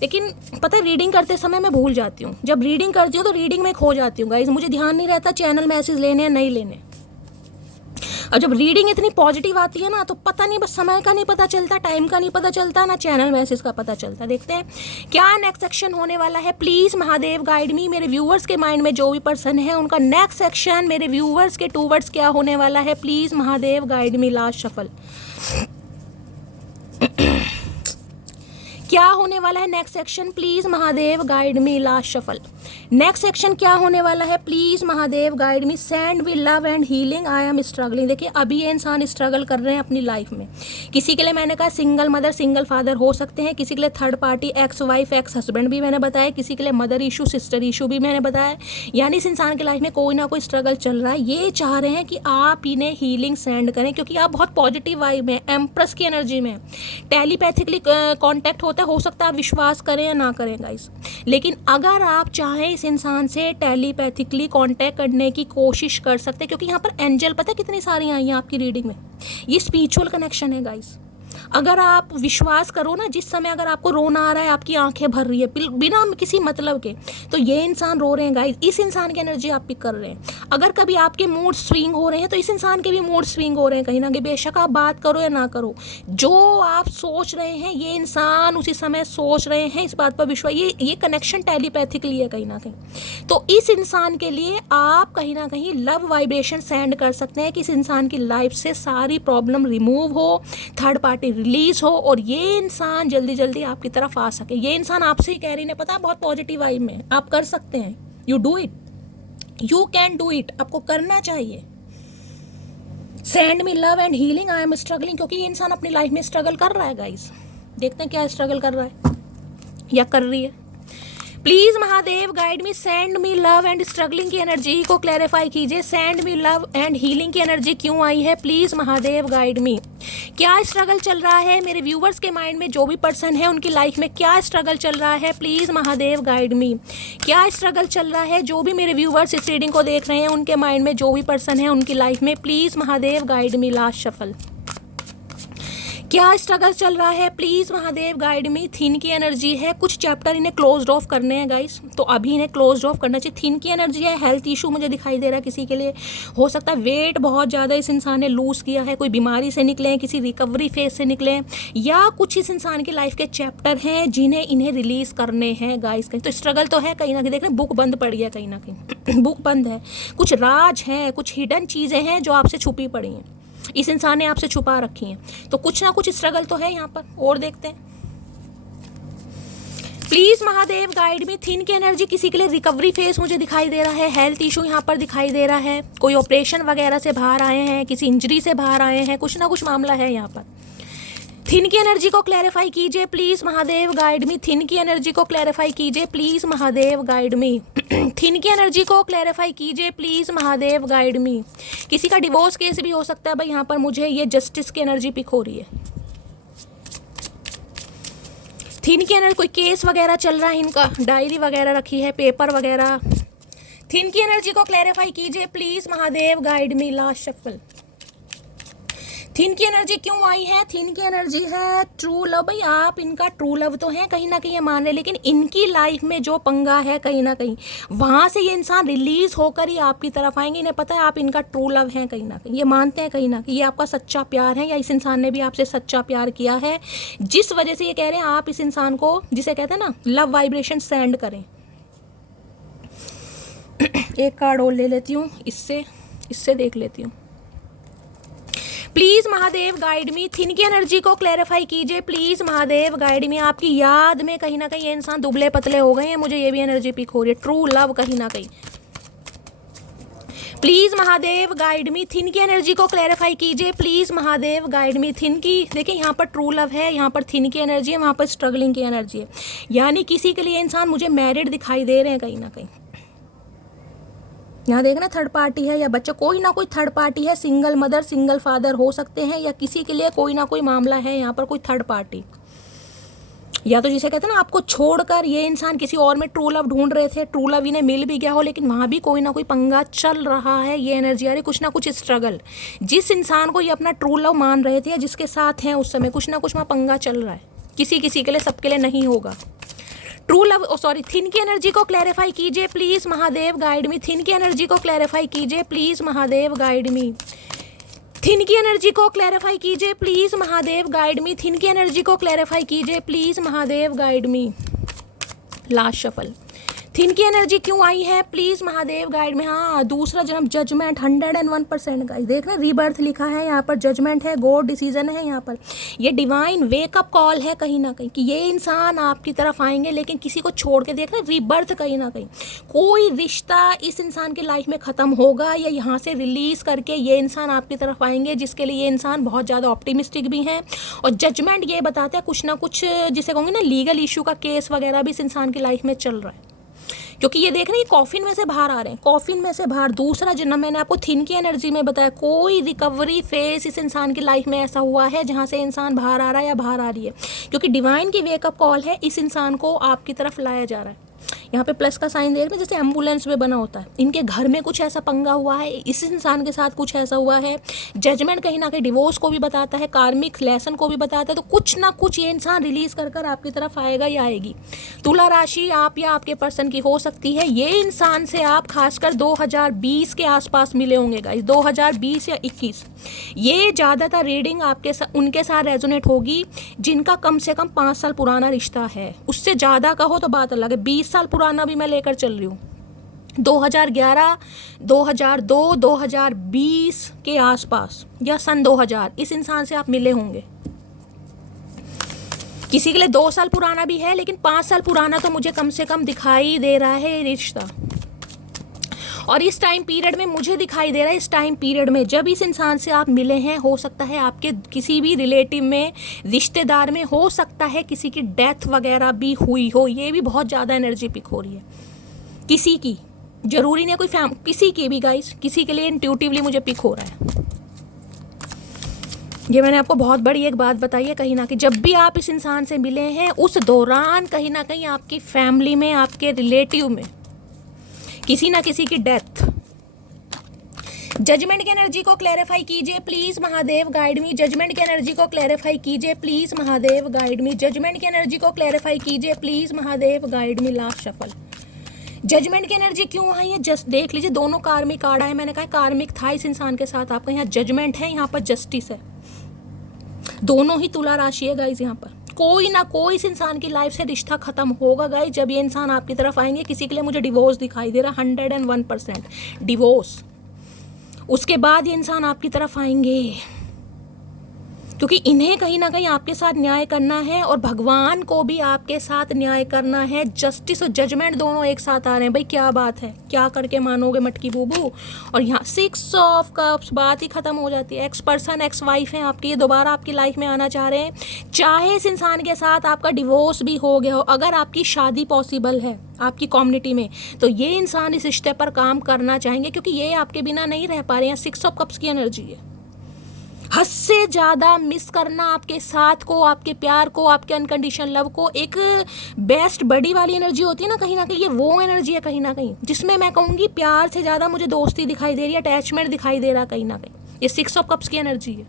लेकिन पता है रीडिंग करते समय मैं भूल जाती हूँ। जब रीडिंग करती हूँ तो रीडिंग में खो जाती हूँ गाइज, मुझे ध्यान नहीं रहता चैनल मैसेज लेने या नहीं लेने। और जब रीडिंग इतनी पॉजिटिव आती है ना, तो पता नहीं, बस समय का नहीं पता चलता, टाइम का नहीं पता चलता, ना चैनल मैसेज का पता चलता। देखते हैं क्या नेक्स्ट सेक्शन होने वाला है। प्लीज़ महादेव गाइड मी, मेरे व्यूवर्स के माइंड में जो भी पर्सन है उनका नेक्स्ट सेक्शन मेरे व्यूवर्स के टूवर्ड्स क्या होने वाला है। Please Mahadev guide me. Last shuffle. क्या होने वाला है next section? Please Mahadev guide me. Last shuffle. Next section क्या होने वाला है? Please Mahadev guide me. Send we love and healing, I am struggling. देखिए अभी ये इंसान स्ट्रगल कर रहे हैं अपनी लाइफ में। किसी के लिए मैंने कहा सिंगल मदर सिंगल फादर हो सकते हैं, किसी के लिए third party ex wife ex husband भी मैंने बताया, किसी के लिए मदर इशू सिस्टर इशू भी मैंने बताया। यानी इस इंसान की लाइफ में कोई ना कोई स्ट्रगल चल रहा है। ये चाह रहे हैं कि आप इन्हें हीलिंग सेंड करें, क्योंकि आप बहुत पॉजिटिव वाइब में, एम्प्रेस की एनर्जी में, टेलीपैथिकली कॉन्टैक्ट होता है। हो सकता है आप विश्वास करें या ना करें गाइस, लेकिन अगर आप चाहें इस इंसान से टेलीपैथिकली कांटेक्ट करने की कोशिश कर सकते हैं, क्योंकि यहाँ पर एंजल पता है कितनी सारी आई हैं आपकी रीडिंग में। ये स्पिरिचुअल कनेक्शन है गाइस। अगर आप विश्वास करो ना, जिस समय अगर आपको रोना आ रहा है, आपकी आंखें भर रही है बिना किसी मतलब के, तो ये इंसान रो रहे हैं गाइस, इस इंसान की एनर्जी आप पिक कर रहे हैं। अगर कभी आपके मूड स्विंग हो रहे हैं तो इस इंसान के भी मूड स्विंग हो रहे हैं कहीं ना कहीं। बेशक आप बात करो या ना करो, जो आप सोच रहे हैं ये इंसान उसी समय सोच रहे हैं, इस बात पर विश्वास, ये कनेक्शन टेलीपैथिकली है कहीं ना कहीं। तो इस इंसान के लिए आप कहीं ना कहीं लव वाइब्रेशन सेंड कर सकते हैं कि इस इंसान की लाइफ से सारी प्रॉब्लम रिमूव हो, थर्ड पार्टी रिलीज हो और ये इंसान जल्दी जल्दी आपकी तरफ आ सके। ये इंसान आपसे ही कह रही है, पता बहुत पॉजिटिव वाइब में, आप कर सकते हैं, you do it, you can do it, आपको करना चाहिए। Send me love and healing, I am struggling, क्योंकि ये इंसान अपनी लाइफ में स्ट्रगल कर रहा है गाइस। देखते हैं क्या स्ट्रगल कर रहा है या कर रही है। Please Mahadev guide me, send me love and struggling की एनर्जी को क्लैरिफाई कीजिए। Send me love and healing की एनर्जी क्यों आई है, प्लीज महादेव गाइड मी। क्या स्ट्रगल चल रहा है मेरे व्यूवर्स के माइंड में, जो भी पर्सन है उनकी लाइफ में क्या स्ट्रगल चल रहा है, प्लीज महादेव गाइड मी। क्या स्ट्रगल चल रहा है, जो भी मेरे व्यूवर्स इस रीडिंग को देख रहे हैं उनके माइंड में, जो भी पर्सन है उनकी लाइफ में, please Mahadev guide me. Last shuffle, क्या स्ट्रगल चल रहा है, please Mahadev guide me. Thin की एनर्जी है, कुछ चैप्टर इन्हें क्लोज ऑफ करने हैं गाइस, तो अभी इन्हें क्लोज ऑफ करना चाहिए। थिन की एनर्जी है, हेल्थ इशू मुझे दिखाई दे रहा है किसी के लिए, हो सकता है वेट बहुत ज़्यादा इस इंसान ने लूज किया है, कोई बीमारी से निकले हैं, किसी रिकवरी फेज से निकले हैं, या कुछ इस इंसान की लाइफ के चैप्टर हैं जिन्हें इन्हें रिलीज करने हैं गाइस। कहीं तो स्ट्रगल तो है कहीं ना कहीं, देख रहे हैं बुक बंद पड़ी है कहीं ना कहीं बुक बंद है, कुछ राज हैं, कुछ हिडन चीज़ें हैं जो आपसे छुपी पड़ी हैं, इस इंसान ने आपसे छुपा रखी हैं, तो कुछ ना कुछ स्ट्रगल तो है यहाँ पर। और देखते हैं, please Mahadev guide me. Thin की एनर्जी किसी के लिए रिकवरी फेज मुझे दिखाई दे रहा है, हेल्थ इशू यहाँ पर दिखाई दे रहा है, कोई ऑपरेशन वगैरह से बाहर आए हैं, किसी इंजरी से बाहर आए हैं, कुछ ना कुछ मामला है यहाँ पर। थिन की एनर्जी को क्लैरिफाई कीजिए please Mahadev guide me. Thin की एनर्जी को क्लैरिफाई कीजिए please Mahadev guide me. Thin की एनर्जी को क्लैरिफाई कीजिए प्लीज महादेव गाइड मी। किसी का डिवोर्स केस भी हो सकता है भाई, यहाँ पर मुझे ये जस्टिस की एनर्जी पिक हो रही है। थिन की एनर्जी, कोई केस वगैरह चल रहा है इनका, डायरी वगैरह रखी है, पेपर वगैरह। थिन की एनर्जी को क्लैरिफाई कीजिए please Mahadev guide me. Last shuffle, thin की एनर्जी क्यों आई है, थिन की एनर्जी है ट्रू लव। भाई आप इनका ट्रू लव तो है कहीं ना कहीं ये मान रहे, लेकिन इनकी लाइफ में जो पंगा है कहीं ना कहीं वहाँ से ये इंसान रिलीज होकर ही आपकी तरफ आएंगे। इन्हें पता है आप इनका ट्रू लव है कहीं ना कहीं, ये मानते हैं कहीं ना कहीं ये आपका सच्चा प्यार है, या इस इंसान ने भी आपसे सच्चा प्यार किया है, जिस वजह से ये कह रहे हैं आप इस इंसान को, जिसे कहते हैं ना लव वाइब्रेशन सेंड करें। एक कार्ड और ले लेती हूँ, इससे देख लेती हूँ। Please Mahadev guide me. Thin की एनर्जी को क्लैरिफाई कीजिए प्लीज महादेव गाइड मी। आपकी याद में कहीं ना कहीं ये इंसान दुबले पतले हो गए हैं, मुझे ये भी एनर्जी पिक हो रही है, ट्रू लव कहीं ना कहीं। Please Mahadev guide me. Thin की एनर्जी को क्लैरिफाई कीजिए please Mahadev guide me. Thin की, देखिए यहाँ पर ट्रू लव है, यहाँ पर थिन की एनर्जी है, वहाँ पर स्ट्रगलिंग की एनर्जी है, यानी किसी के लिए इंसान मुझे मैरिड दिखाई दे रहे हैं कहीं ना कहीं। यहाँ देखना थर्ड पार्टी है या बच्चा, कोई ना कोई थर्ड पार्टी है, सिंगल मदर सिंगल फादर हो सकते हैं, या किसी के लिए कोई ना कोई मामला है यहाँ पर, कोई थर्ड पार्टी, या तो जिसे कहते हैं ना आपको छोड़कर ये इंसान किसी और में ट्रू लव ढूंढ रहे थे, ट्रू लव इन्हें मिल भी गया हो, लेकिन वहाँ भी कोई ना कोई पंगा चल रहा है। ये एनर्जी आ रही, कुछ ना कुछ स्ट्रगल, जिस इंसान को ये अपना ट्रू लव मान रहे थे या जिसके साथ हैं उस समय, कुछ ना कुछ वहाँ पंगा चल रहा है, किसी किसी के लिए, सबके लिए नहीं होगा। ट्रू लव, सॉरी, थिन की एनर्जी को क्लैरिफाई कीजिए please Mahadev guide me. Thin की एनर्जी को क्लैरिफाई कीजिए please Mahadev guide me. Thin की एनर्जी को क्लैरिफाई कीजिए please Mahadev guide me. Thin की एनर्जी को क्लैरिफाई कीजिए please Mahadev guide me. Last shuffle, thin की एनर्जी क्यों आई है प्लीज महादेव गाइड में। हाँ, दूसरा जन्म, जजमेंट, 101% गाइस, देख रहे रीबर्थ लिखा है यहाँ पर, जजमेंट है, गॉड डिसीजन है यहाँ पर, ये डिवाइन वेकअप कॉल है कहीं ना कहीं कि ये इंसान आपकी तरफ आएंगे, लेकिन किसी को छोड़ के, देख रहे रीबर्थ कहीं ना कहीं, कोई रिश्ता इस इंसान की लाइफ में ख़त्म होगा या यहाँ से रिलीज करके ये इंसान आपकी तरफ आएंगे, जिसके लिए ये इंसान बहुत ज़्यादा ऑप्टिमिस्टिक भी हैं। और जजमेंट ये बताता है कुछ ना कुछ, जिसे कहूँगी ना लीगल इशू का केस वगैरह भी इस इंसान की लाइफ में चल रहा है, क्योंकि ये देख रहे हैं कॉफिन में से बाहर आ रहे हैं, कॉफिन में से बाहर। दूसरा जन्म, मैंने आपको थिन की एनर्जी में बताया, कोई रिकवरी फेस इस इंसान की लाइफ में ऐसा हुआ है जहाँ से इंसान बाहर आ रहा है या बाहर आ रही है, क्योंकि डिवाइन की वेकअप कॉल है, इस इंसान को आपकी तरफ लाया जा रहा है। यहाँ पे प्लस का साइन देख रहे हैं, जैसे एम्बुलेंस में बना होता है। इनके घर में कुछ ऐसा पंगा हुआ है, इस इंसान के साथ कुछ ऐसा हुआ है। जजमेंट कहीं ना कहीं डिवोर्स को भी बताता है, कार्मिक लेसन को भी बताता है। तो कुछ ना कुछ ये इंसान रिलीज कर कर आपकी तरफ आएगा या आएगी। तुला राशि आप या आपके पर्सन की हो सकती है। ये इंसान से आप खासकर 2020 के आसपास मिले होंगे गाइस, 2020 या 21। ये ज़्यादातर रीडिंग उनके साथ रेजोनेट होगी जिनका कम से कम 5 साल पुराना रिश्ता है। उससे ज़्यादा का हो तो बात अलग है, 20 साल पुराना भी मैं लेकर चल रही हूँ। 2011, 2002, 2020 के आसपास या सन 2000 इस इंसान से आप मिले होंगे। किसी के लिए 2 साल पुराना भी है, लेकिन 5 साल पुराना तो मुझे कम से कम दिखाई दे रहा है ये रिश्ता। और इस टाइम पीरियड में मुझे दिखाई दे रहा है, इस टाइम पीरियड में जब इस इंसान से आप मिले हैं, हो सकता है आपके किसी भी रिलेटिव में, रिश्तेदार में, हो सकता है किसी की डेथ वगैरह भी हुई हो। ये भी बहुत ज़्यादा एनर्जी पिक हो रही है किसी की, जरूरी नहीं कोई किसी की भी गाइस, किसी के लिए इंट्यूटिवली मुझे पिक हो रहा है। ये मैंने आपको बहुत बड़ी एक बात बताई है, कहीं ना कहीं जब भी आप इस इंसान से मिले हैं उस दौरान कहीं ना कहीं आपकी फैमिली में, आपके रिलेटिव में किसी ना किसी की डेथ। जजमेंट की एनर्जी को क्लैरिफाई कीजिए please Mahadev, guide me. Judgement की एनर्जी को क्लैरिफाई कीजिए please Mahadev, guide me. Judgement की एनर्जी को क्लैरिफाई कीजिए please Mahadev, guide me. Last shuffle. Judgement की एनर्जी क्यों आई है, जस्ट देख लीजिए। दोनों कार्मिक कार्ड आए, मैंने कहा कार्मिक था इस इंसान के साथ आपका। यहाँ जजमेंट है, यहाँ पर जस्टिस है। दोनों ही तुला राशि है गाइज। यहाँ पर कोई ना कोई इस इंसान की लाइफ से रिश्ता खत्म होगा गाइज जब ये इंसान आपकी तरफ आएंगे। किसी के लिए मुझे डिवोर्स दिखाई दे रहा, 101% डिवोर्स। उसके बाद ये इंसान आपकी तरफ आएंगे क्योंकि इन्हें कहीं ना कहीं आपके साथ न्याय करना है और भगवान को भी आपके साथ न्याय करना है। जस्टिस और जजमेंट दोनों एक साथ आ रहे हैं भाई, क्या बात है, क्या करके मानोगे मटकी बूबू। और यहाँ 6 ऑफ कप्स, बात ही खत्म हो जाती है। एक्स पर्सन, एक्स वाइफ है आपकी, ये दोबारा आपकी लाइफ में आना चाह रहे हैं। चाहे इस इंसान के साथ आपका डिवोर्स भी हो गया हो, अगर आपकी शादी पॉसिबल है आपकी कम्युनिटी में, तो ये इंसान इस रिश्ते पर काम करना चाहेंगे क्योंकि ये आपके बिना नहीं रह पा रहे हैं। 6 ऑफ कप्स की एनर्जी है। हद से ज़्यादा मिस करना आपके साथ को, आपके प्यार को, आपके अनकंडीशनल लव को। एक बेस्ट बडी वाली एनर्जी होती है ना, कहीं ना कहीं ये वो एनर्जी है कहीं ना कहीं जिसमें मैं कहूँगी प्यार से ज़्यादा मुझे दोस्ती दिखाई दे रही है, अटैचमेंट दिखाई दे रहा कहीं ना कहीं। ये 6 ऑफ कप्स की एनर्जी है।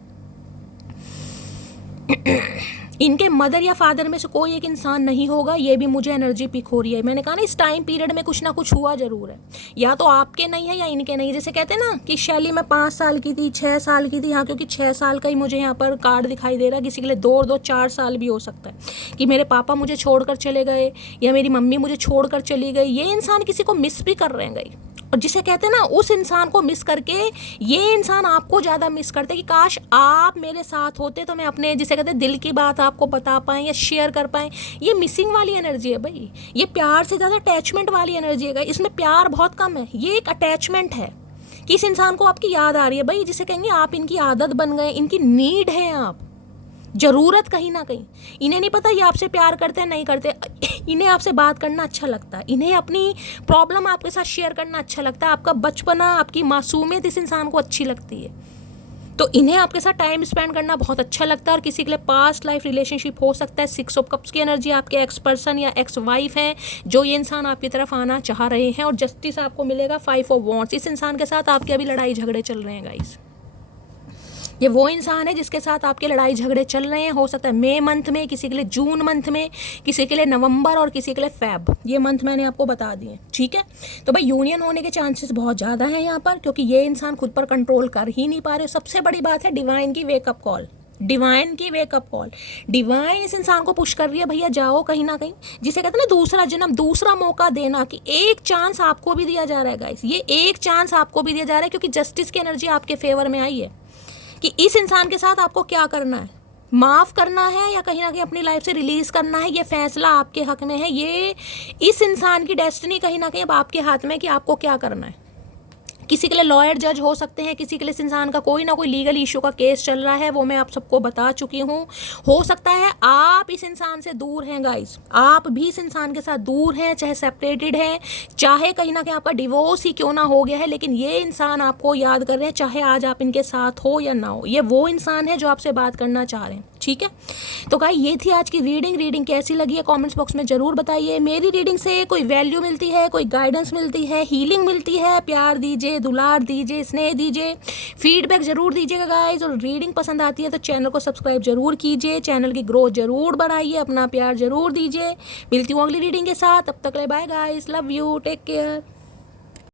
इनके मदर या फादर में से कोई एक इंसान नहीं होगा, ये भी मुझे एनर्जी पिक हो रही है। मैंने कहा ना इस टाइम पीरियड में कुछ ना कुछ हुआ जरूर है, या तो आपके नहीं है या इनके नहीं। जैसे कहते हैं ना कि शैली में 5 साल की थी, 6 साल की थी। हाँ, क्योंकि 6 साल का ही मुझे यहाँ पर कार्ड दिखाई दे रहा है। किसी के लिए 2-4 साल भी हो सकता है कि मेरे पापा मुझे छोड़कर चले गए या मेरी मम्मी मुझे छोड़कर चली गई। ये इंसान किसी को मिस भी कर रहे हैं गई, और जिसे कहते हैं ना उस इंसान को मिस करके ये इंसान आपको ज़्यादा मिस करते हैं कि काश आप मेरे साथ होते तो मैं अपने, जिसे कहते हैं दिल की बात आपको बता पाएँ या शेयर कर पाएँ। ये मिसिंग वाली एनर्जी है भाई, ये प्यार से ज़्यादा अटैचमेंट वाली एनर्जी है। इसमें प्यार बहुत कम है, ये एक अटैचमेंट है कि इस इंसान को आपकी याद आ रही है भाई, जिसे कहेंगे आप इनकी आदत बन गए, इनकी नीड है, आप ज़रूरत कहीं ना कहीं। इन्हें नहीं पता ये आपसे प्यार करते हैं नहीं करते, इन्हें आपसे बात करना अच्छा लगता है, इन्हें अपनी प्रॉब्लम आपके साथ शेयर करना अच्छा लगता है। आपका बचपना, आपकी मासूमियत इस इंसान को अच्छी लगती है, तो इन्हें आपके साथ टाइम स्पेंड करना बहुत अच्छा लगता है। और किसी के लिए पास्ट लाइफ रिलेशनशिप हो सकता है। 6 ऑफ कप्स की एनर्जी आपके एक्स पर्सन या एक्स वाइफ है जो ये इंसान आपकी तरफ आना चाह रहे हैं। और जस्टिस आपको मिलेगा 5 ऑफ वॉन्ड्स। इस इंसान के साथ आपके अभी लड़ाई झगड़े चल रहे हैं गाइस। ये वो इंसान है जिसके साथ आपके लड़ाई झगड़े चल रहे हैं। हो सकता है मई मंथ में, किसी के लिए जून मंथ में, किसी के लिए नवंबर और किसी के लिए फेब। ये मंथ मैंने आपको बता दिए, ठीक है। तो भाई यूनियन होने के चांसेस बहुत ज़्यादा हैं यहाँ पर, क्योंकि ये इंसान खुद पर कंट्रोल कर ही नहीं पा रहे। सबसे बड़ी बात है डिवाइन की वेकअप कॉल, डिवाइन की वेकअप कॉल। डिवाइन इस इंसान को पुश कर रही है, भैया जाओ कहीं ना कहीं, जिसे कहते हैं ना दूसरा जन्म, दूसरा मौका देना, कि एक चांस आपको भी दिया जा रहा है गाइस। ये एक चांस आपको भी दिया जा रहा है क्योंकि जस्टिस की एनर्जी आपके फेवर में आई है कि इस इंसान के साथ आपको क्या करना है, माफ़ करना है या कहीं ना कहीं अपनी लाइफ से रिलीज़ करना है। ये फैसला आपके हक में है। ये इस इंसान की डेस्टिनी कहीं ना कहीं अब आपके हाथ में कि आपको क्या करना है। किसी के लिए लॉयर जज हो सकते हैं, किसी के लिए इस इंसान का कोई ना कोई लीगल इशू का केस चल रहा है, वो मैं आप सबको बता चुकी हूँ। हो सकता है आप इस इंसान से दूर हैं गाइस, आप भी इस इंसान के साथ दूर हैं, चाहे सेपरेटेड हैं, चाहे कहीं ना कहीं आपका डिवोर्स ही क्यों ना हो गया है, लेकिन ये इंसान आपको याद कर रहे हैं, चाहे आज आप इनके साथ हो या ना हो। ये वो इंसान है जो आपसे बात करना चाह रहे हैं, ठीक है। तो गाइस ये थी आज की रीडिंग कैसी लगी है कमेंट्स बॉक्स में ज़रूर बताइए। मेरी रीडिंग से कोई वैल्यू मिलती है, कोई गाइडेंस मिलती है, हीलिंग मिलती है, प्यार दीजिए, दुलार दीजिए, स्नेह दीजिए, फीडबैक ज़रूर दीजिएगा गाइस। और रीडिंग पसंद आती है तो चैनल को सब्सक्राइब जरूर कीजिए, चैनल की ग्रोथ जरूर बढ़ाइए, अपना प्यार जरूर दीजिए। मिलती हूँ अगली रीडिंग के साथ, तब तक ले bye guys, love you, take care.